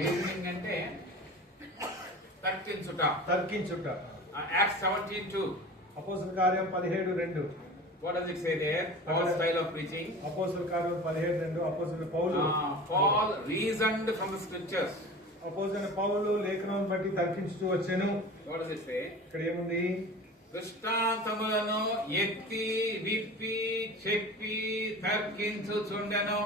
Reasoning అంటే తర్కించుట. Acts 17:2. అపోస్తల కార్యం 17:2. What does it say there? Paul's style of preaching. అపోస్తల కార్యం 17:2. అపోస్తల పౌలు Paul reasoned from the scriptures. అపోస్తల పౌలు లేఖనం బట్టి తర్కించుతూ వచ్చెను. What does it say? ఇక్కడ ఏముంది? దృష్టాంతములను ఎత్తి విప్పి చెప్పి తర్కించుచుండెను.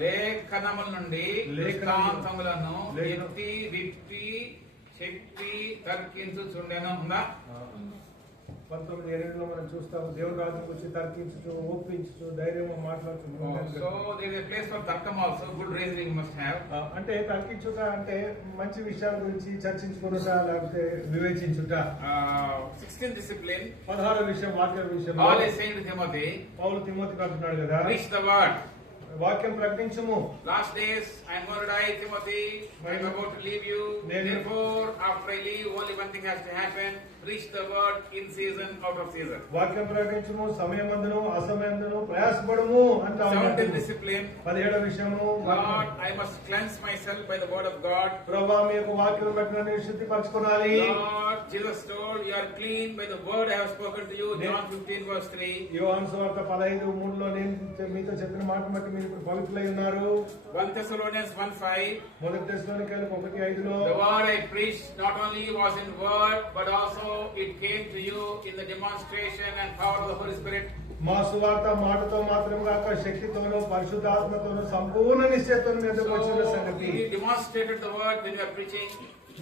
లేఖనముల నుండి దృష్టాంతములను ఎత్తి విప్పి చెప్పి తర్కించుచుండెను. ఉందా? 19:8లో మనం చూస్తాము, దేవుని రాజ్యం గురించి తర్కించుచు, ఒప్పించుచు, ధైర్యంగా మాట్లాడుతున్నాం. So there is a place for తర్కం also. Good reasoning must have. అంటే తర్కించుట అంటే మంచి విషయాల గురించి చర్చించుకునుట, లేకపోతే వివేచించుట. 16th discipline, 16వ విషయం వాక్య విషయం. Paul is saying to Timothy, పౌలు తిమోతికి అంటున్నాడు కదా, preach the word. వాక్యం ప్రకటించుము. Last days I am going to die, Timothy. I am about to leave you. Therefore, after I leave, only one thing has to happen. Preach the word in season, out of season. వాక్యం ప్రకటించుము, సమయమందును అసమయమందును ప్రయాసపడుము అంటాడు. 17th discipline, 17వ విషయము, God, I must cleanse myself by the word of God. ప్రభువా మీ యొక్క వాక్యం బట్టి నన్ను శుద్ధిపరచుకోవాలి. Lord, Jesus told, you are clean by the word I have spoken to you. John 15:3. యోహాను సువార్త 15:3లో నేను మీతో చెప్పిన మాట బట్టి మీరు ఇప్పుడు పవిత్రులై ఉన్నారు. 1 Thessalonians 1:5. మొదటి తెస్సలోనికైలకు 1:5లో, The word I preached not only was in word, but also it came to you in the demonstration and power of the Holy Spirit. మా సువార్త మాటతో మాత్రం కాక శక్తితోనూ పరిశుద్ధాత్మతోనూ సంపూర్ణ నిశ్చయతోనూ మీ వద్దకు వచ్చిన సంగతి. You demonstrated the word when you are preaching.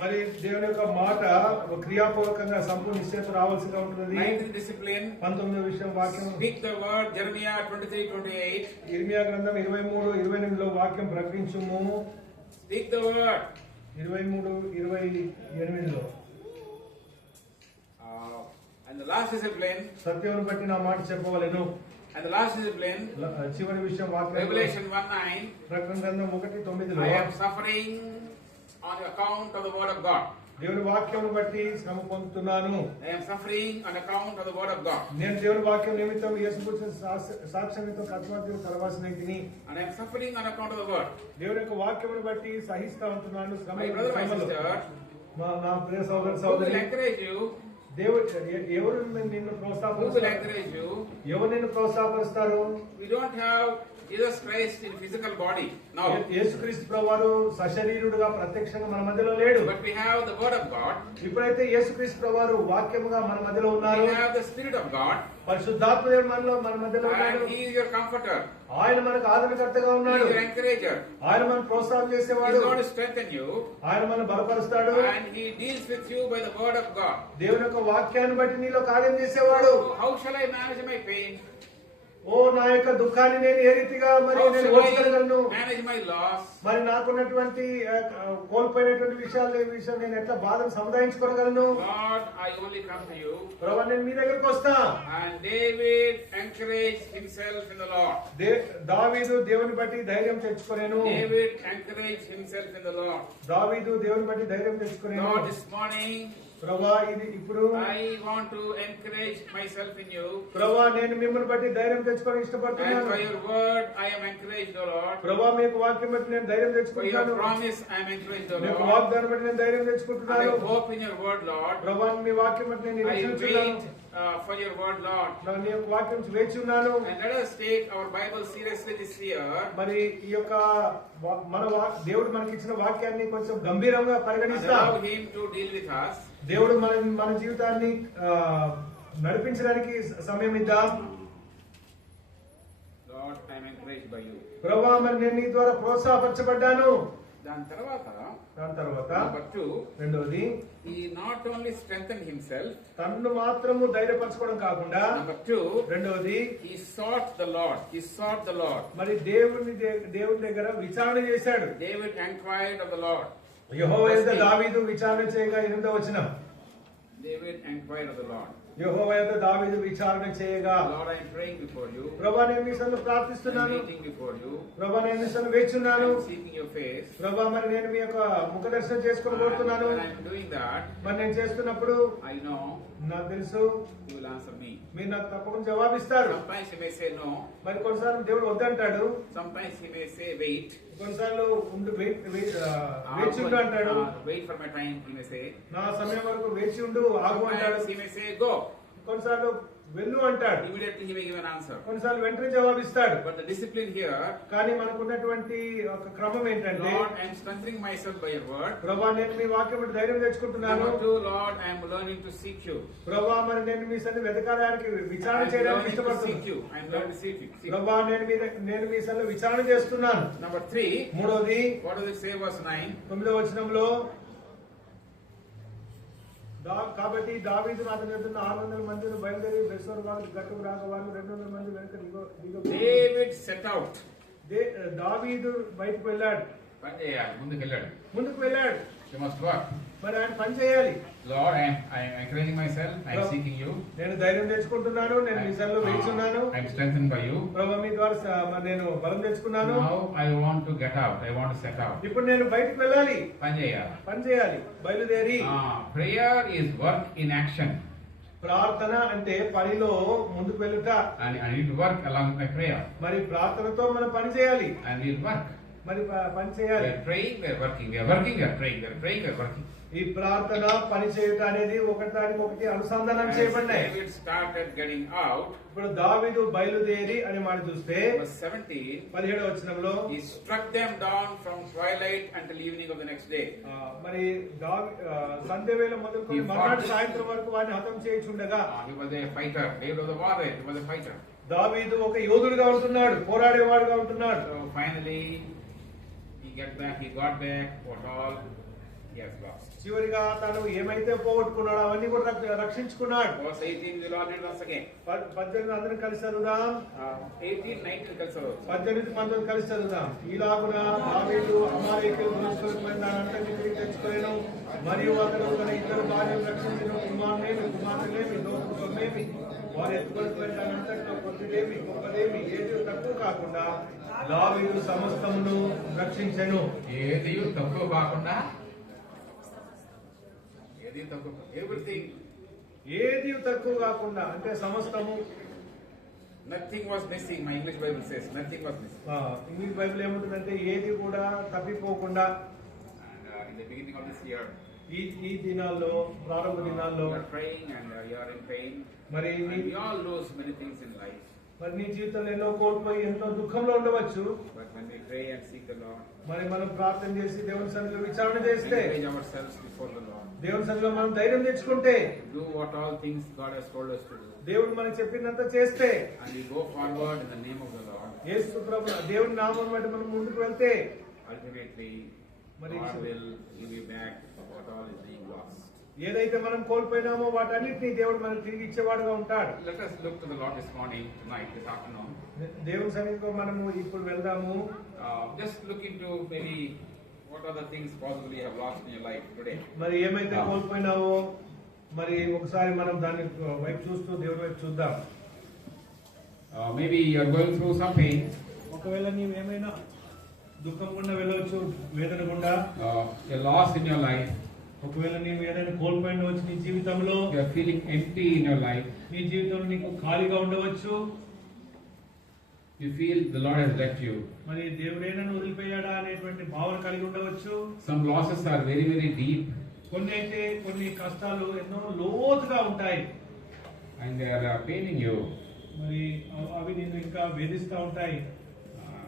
మరి దేవుని యొక్క మాట క్రియాపూర్వకంగా సంపూర్ణ నిశ్చయత రావాల్సిగా ఉంటుంది. 19th discipline, 19వ విషయం వాక్యం. Speak the word. Jeremiah 23:28. ఇర్మియా గ్రంథం 23:28లో వాక్యం ప్రకటించుము. Speak the word. 23:28లో. And the last discipline, సత్యమును బట్టి నా మాట చెప్పవలెను. and the last discipline, చివరి విషయం వాక్యం. Revelation 1:9. ప్రకటన గ్రంథం 1:9లో, I am suffering on account of the word of God. దేవుని వాక్యమును బట్టి శ్రమ పొందుతున్నాను. I am suffering on account of the word of God. నేను దేవుని వాక్యం నిమిత్తం యేసు గురించిన సాక్ష్యం నిమిత్తం కర్మధ్యం కలవాల్సినది. And I am suffering on account of the word. దేవుని యొక్క వాక్యమును బట్టి సహిస్తా ఉంటున్నాను. My brother, my sister, నా ప్రియ సోదర who will సోదరి, encourage you? దేవుడు ఎవరు నిన్ను Who will ప్రోత్సాహపరుస్తారు? encourage you? ఎవరు నిన్ను ప్రోత్సాహపరుస్తారు? We don't have Jesus Christ in physical body now. యేసుక్రీస్తు ప్రభువారు సశరీరుడుగా ప్రత్యక్షంగా మన మధ్యలో లేడు. But we have the word of God. ఇప్పుడైతే యేసుక్రీస్తు ప్రభువారు వాక్యముగా మన మధ్యలో ఉన్నారు. We have the Spirit of God. పరిశుద్ధాత్మ దేవుడు మన మధ్యలో ఉన్నాడు. And He is your comforter. ఆయన మనకు ఆదరణకర్తగా He ఉన్నాడు. is your encourager. ఆయన మనల్ని ప్రోత్సాహం He చేసేవాడు. is going to strengthen you. ఆయన మనల్ని బలపరుస్తాడు. And He deals with you by the word of God. దేవుని యొక్క వాక్యాన్ని బట్టి నీలో కార్యం చేసేవాడు. So how shall I manage my pain? ఓ నా యొక్క దుఃఖాన్ని నేను ఏ రీతిగా మరి How నేను shall ఓర్చుకోగలను? I manage my loss? మరి నాకున్నటువంటి కోల్పోయినటువంటి విషయం నేను ఎట్లా బాధను సముదాయించుకోగలను? Lord, I only come to you. ప్రభువా నేను మీ దగ్గరికి వస్తా. And David encouraged himself in the Lord. దావీదు దేవుని బట్టి ధైర్యం తెచ్చుకొనేను. David encouraged himself in the Lord. దావీదు దేవుని బట్టి ధైర్యం తెచ్చుకొనేను. Lord, this morning ప్రభువా ఇది ఇప్పుడు I want to encourage myself in you. ప్రభువా నేను మిమ్మల్ని బట్టి ధైర్యం తెచ్చుకొని And ఇష్టపడుతున్నాను. by your word I am encouraged, O Lord. ప్రభువా మీకు వాక్యం బట్టి నేను ధైర్యం By your తెచ్చుకుంటున్నాను. promise I am encouraged, O మీకు Lord. వాగ్దానం బట్టి నేను ధైర్యం And తెచ్చుకుంటున్నాను. I hope in your word, Lord. ప్రభువా మీ వాక్యం బట్టి నేను I నిరీక్షించున్నాను. wait for your word, Lord. నీ యొక్క వాక్యం వేచి ఉన్నాను. And let us take our Bible seriously this year. మరి ఈ యొక్క మన దేవుడు మనకి ఇచ్చిన వాక్యాన్ని కొంచెం గంభీరంగా And పరిగణిస్తాం. allow him to deal with us. దేవుడు మన జీవితాన్ని నడిపించడానికి సమయం ఇద్దాం. Lord, I am encouraged by you. ప్రభువా మరి నేను నీ ద్వారా ప్రోత్సాహపరచబడ్డాను. దాని తర్వాత number 2, రెండవది he not only strengthened himself. తన్ను మాత్రము ధైర్యపరచుకోవడం కాకుండా Number 2, రెండవది he sought the Lord. He sought the Lord. మరి దేవుని దగ్గర విచారణ చేశాడు. David inquired of the Lord. యెహోవా యొద్ద దావీదు విచారణ చేయగా 8వ వచనం. David inquired of the Lord. యెహోవా యొద్ద దావీదు విచారణ చేయగా, Lord, I am praying before you. ప్రభువా నేను మీ సన్నిధిలో I am ప్రార్థిస్తున్నాను. waiting before you. ప్రభువా నేను మీ సన్నిధిలో I వేచున్నాను. am seeking your face. ప్రభువా మరి నేను మీ యొక్క ముఖ దర్శనం చేసుకొని కోరుతున్నాను. When I am doing that, మరి నేను చేస్తున్నప్పుడు I know నాకు తెలుసు you will answer me. మీరు నాకు తప్పకుండా జవాబిస్తారు. Sometimes he may say no. మరి కొన్నిసార్లు దేవుడు వద్దంటాడు. Sometimes he may say wait. కొన్నిసార్లు వేచి ఉండు అంటాడు. Wait for my time, he may say. నా సమయం వరకు వేచి ఉండు, ఆగు అంటాడు. Sometimes he may say go. కొన్నిసార్లు వెళ్ళు అంటాడు. Immediately he may give an answer. కొన్నిసార్లు వెంటనే జవాబిస్తాడు. But the discipline here, కానీ మనకున్నటువంటి ఒక క్రమం ఏంటంటే, Lord, I am strengthening myself by your word. ప్రభువా నేను మీ వాక్యం బట్టి ధైర్యం తెచ్చుకుంటున్నాను. Number 2, Lord, I am learning to seek you. ప్రభువా మరి నేను మీ సన్నిధిలో వెతకడానికి I విచారణ am చేయడానికి learning to ఇష్టపడుతున్నాను. seek you. I am learning to seek you. ప్రభువా నేను మీ సన్నిధిలో విచారణ చేస్తున్నాను. Number 3, మూడవది what does it say, verse 9? 9వ వచనంలో, కాబట్టి దావీదు అతని యొద్ద 600 మందిని బయలుదేరి బెసోరు వారు గట్టుకు రాగవారు 200 మంది వెనక David set out. దావీదు బయటకు వెళ్ళాడు. ముందుకు వెళ్ళాడు. You must work. మరి ఆయన పని చేయాలి. Lord, I am encouraging myself. I am seeking you. నేను ధైర్యం తెచ్చుకుంటున్నాను. నేను మీ సన్నిధిలో వేచున్నాను. I am strengthened by you. ప్రభువా మీ ద్వారా నేను బలం తెచ్చుకున్నాను. Now I want to get out. I want to set out. ఇప్పుడు నేను బయటకు వెళ్ళాలి. పని చేయాలి. బయలుదేరి. Prayer is work in action. ప్రార్థన అంటే పనిలో ముందుకు వెళ్ళుట. And I need to work along my prayer. మరి ప్రార్థనతో మనం పని చేయాలి. And we work. మరి పని చేయాలి. We are praying, we are working. We are working, we are praying. We are praying, we are working. ఈ ప్రార్థన పని చేయుట అనేది ఒకటి అనుసంధానం చేయబడ్డాయి. David started getting out. ఇప్పుడు దావీదు బయలుదేరి అని మాట చూస్తే Verse 17. 17వ వచనంలో, He struck them down from twilight until evening of the next day. మరి సంధ్య వేళ మొదలుకొని మర్నాడు సాయంత్రం వరకు వారిని హతం చేయుచుండగా, He was a fighter. David was a warrior. He was a fighter. దావీదు ఒక యోధుడుగా ఉంటున్నాడు, పోరాడేవాడుగా ఉంటున్నాడు. So finally, he got back what all he has lost. చివరిగా తను ఏమైతే పోగొట్టుకున్నాడో అవన్నీ కూడా రక్షించుకున్నాడు. Verse 18 we'll all read once again. 18 అందరం కలిసి చదువుదాం. 18, 19 కలిసి చదువుదాం. 18, 19 కలిసి చదువుదాం. ఈలాగున దావీదు అమాలేకీయుల దుష్కృత్యమైన దానంతటిని తిరిగి తెచ్చుకొనెను. మరియు అతడు తన ఇద్దరు భార్యలను రక్షించిన కుమార్తెలేమి దోపుకునేమి వారు ఎత్తుకొనిపోయిన దానంతటిలో కొద్దిదేమి గొప్పదేమి ఏది తక్కువ కాకుండా దావీదు సమస్తమును రక్షించెను. ఏది తక్కువ కాకుండా, everything, ఏది తక్కువ కాకుండా అంటే సమస్తము. nothing was missing. My English Bible says nothing was missing. English Bible ఏముంటుందంటే ఏది కూడా తప్పిపోకుండా. And in the beginning of this year, ఈ దినాల్లో, ప్రారంభ దినాల్లో you are praying and you are in pain. మరి And we all lose many things in life. మరి నీ జీవితంలో ఎన్నో కోల్పోయి ఎంతో దుఃఖంలో ఉండవచ్చు. But when we pray and seek the Lord, మరి మనం ప్రార్థన చేసి దేవుని సన్నిధిలో విచారణ చేస్తే, encourage ourselves before the Lord, దేవుని సన్నిధిలో మనం ధైర్యం తెచ్చుకుంటే, do what all things God has told us to do, దేవుడు మనకు చెప్పినంత చేస్తే, and we go forward in the name of the Lord, యేసు ప్రభు దేవుని నామం బట్టి మనం ముందుకు వెళ్తే, ultimately మరి God will give you back what all is being lost. ఏదైతే మనం కోల్పోయినామో వాటన్నిటిని దేవుడు మనకు తిరిగి ఇచ్చేవాడుగా ఉంటాడు. Let us look to the Lord this morning, tonight, this afternoon. దేవుని సన్నిధిలో మనము ఇప్పుడు వెళ్దాము. Just look into maybe what are the things possibly you have lost in your life today. మరి ఏమైతే కోల్పోయినావో మరి ఒకసారి మనం దాన్ని వైపు చూస్తూ దేవుడి వైపు చూద్దాం. Maybe you are going through some pain. ఒకవేళ నీవు ఏమైనా దుఃఖం గుండా వెళ్ళవచ్చు, వేదన గుండా, a loss in your life. ఒకవేళ నీవు ఏదైనా కోల్పోయినవచ్చు నీ జీవితంలో, You are feeling empty in your life. నీ జీవితంలో నీకు ఖాళీగా ఉండవచ్చు. You feel the Lord has left you. మరి దేవుడైనా వదిలిపోయాడా అనేటువంటి భావన కలిగి ఉండవచ్చు. Some losses are very, very deep. కొన్ని కష్టాలు ఎన్నో లోతుగా ఉంటాయి. And they are paining you. మరి అవి నిన్ను ఇంకా వేధిస్తూ ఉంటాయి.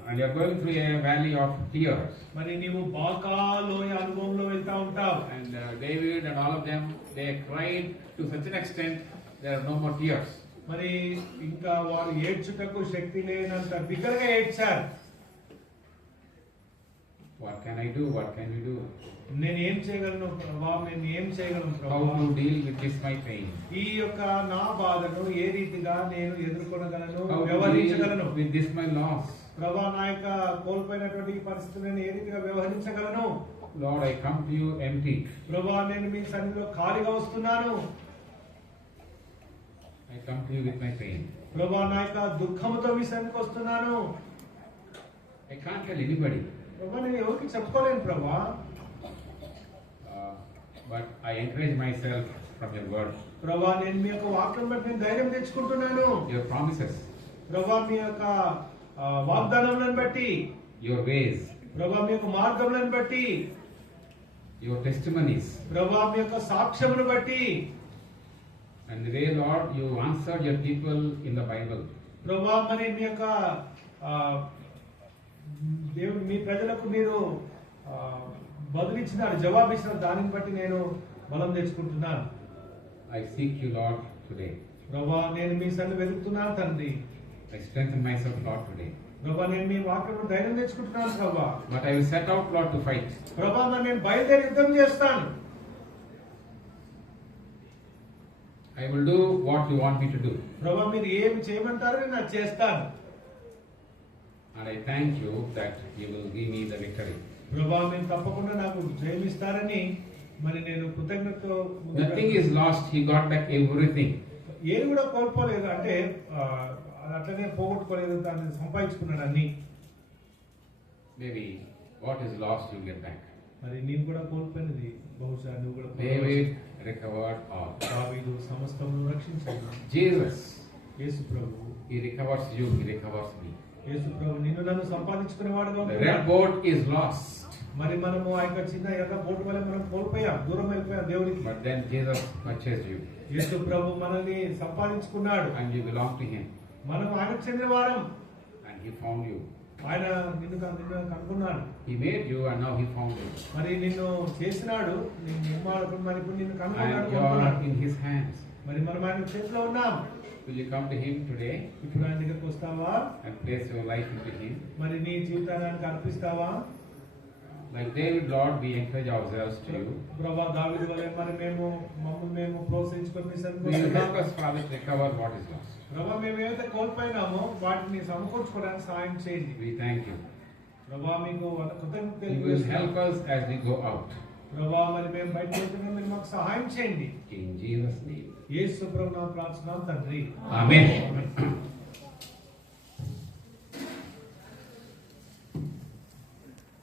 And you are going through a valley of tears. మరి నీవు బాకా లోయ అనుభవంలో వెళ్తా ఉంటావు. And David and all of them, they cried to such an extent there are no more tears. మరి ఇంకా వారు ఏడ్చుటకు శక్తి లేనంత బిగ్గరగా ఏడ్చారు. What can I do? What can you do? నేను ఏం చేయగలను ప్రభా, నేను ఏం చేయగలను How ప్రభా, to deal with this my pain? ఈ యొక్క నా బాధను ఏ రీతిగా నేను ఎదుర్కొనగలను, How to వ్యవహరించగలను deal with this my loss? ప్రభా, నా యొక్క కోల్పోయినటువంటి ఈ పరిస్థితులను ఏ రీతిగా వ్యవహరించగలను. Lord, I come to you empty. ప్రభా, నేను మీ సన్నిధిలో ఖాళీగా వస్తున్నాను. I come to you with my pain. ప్రభా, నా యొక్క దుఃఖముతో మీ సన్నిధికి వస్తున్నాను. I can't tell anybody. ప్రభా, నేను ఎవరికి చెప్పుకోలేను ప్రభా. But I encourage myself from your word. ప్రభా, నేను మీ యొక్క వాక్యం బట్టి నేను ధైర్యం తెచ్చుకుంటున్నాను. Your promises. ప్రభా, మీ యొక్క వాగ్దానములను బట్టి, Your ways. ప్రభా మీ యొక్క మార్గములను బట్టి, Your testimonies. ప్రభా మీ యొక్క సాక్ష్యమును బట్టి, And the way, Lord, you answered your people in the Bible. ప్రభా మరి మీ యొక్క దేవుడు మీ ప్రజలకు మీరు బదులిచ్చినారు, జవాబిచ్చినారు. దానిని బట్టి నేను బలం తెచ్చుకుంటున్నాను. I seek you, Lord, today. ప్రభా, నేను మీ సన్నిధిని వెతుకుతున్నాను తండ్రి. I strengthen myself, Lord, today. ప్రభా, నేను మీ వాక్యంలో ధైర్యం తెచ్చుకుంటున్నాను ప్రభా. But I will set out, Lord, to fight. ప్రభా, మరి నేను బయలుదేరి యుద్ధం చేస్తాను. I will do what you want me to do. ప్రభా, మీరు ఏమి చేయమంటారో నేను అది చేస్తాను. And I thank you that you will give me the victory. ప్రభా, మీరు తప్పకుండా నాకు జయమిస్తారని మరి నేను కృతజ్ఞతతో. Nothing is lost. He got back everything. ఏది కూడా కోల్పోలేదు, అంటే అట్లనే పోగొట్టుకోలేదు, దాన్ని సంపాదించుకున్నాడు అన్ని. Maybe what is lost you get back. మరి నేను కూడా కోల్పోయినది బహుశా నువ్వు కూడా. David recovered all. దావీదు సమస్తమును రక్షించాడు. Jesus, Yesu Prabhu, he recovers you. He recovers me. యేసు ప్రభు నిన్ను నన్ను సంపాదించుకునే వాడుగా The red boat is lost. మరి మనము ఆ యొక్క చిన్న ఎర్ర బోటు వల్ల మనం కోల్పోయాం, దూరం వెళ్ళిపోయాం దేవుడికి. But then Jesus purchased you. యేసు ప్రభు మనల్ని సంపాదించుకున్నాడు. And you belong to him. మనం ఆయనకు చెందిన వారం. And he found you. ఆయన నిన్ను కనుక్కున్నాడు. He made you and now he found you. మరి నిన్ను చేసినాడు, నిన్ను నిర్మాణకుడు, మరి ఇప్పుడు నిన్ను And you are కనుక్కున్నాడు. in his hands. మరి మనం ఆయన చేతిలో ఉన్నాం. Will you come to him today ఇప్పుడు ఆయన దగ్గరకు వస్తావా? and place your life into him? మరి నీ జీవితానికి అర్పిస్తావా? Like David, Lord, we encourage ourselves to you. ప్రభా, దావీదు వలె మరి మమ్మల్ని మేము ప్రోత్సహించుకొని మీ సన్నిధికి Will you వస్తున్నాం. help us, Father, to recover what is lost? ప్రభా, మేము ఏదైతే కోల్పోయినామో వాటిని సమకూర్చుకోవడానికి సాయం చేయండి. We thank you. ప్రభా, మీకు కృతజ్ఞతలు You will తెలియజేస్తున్నాం. help us as we go out. ప్రభా, మరి మేము బయటకు వెళ్తున్నాం, మీరు మాకు సహాయం చేయండి. In Jesus' name. యేసు ప్రభు నామమున ప్రార్థిస్తున్నాం తండ్రి. Amen.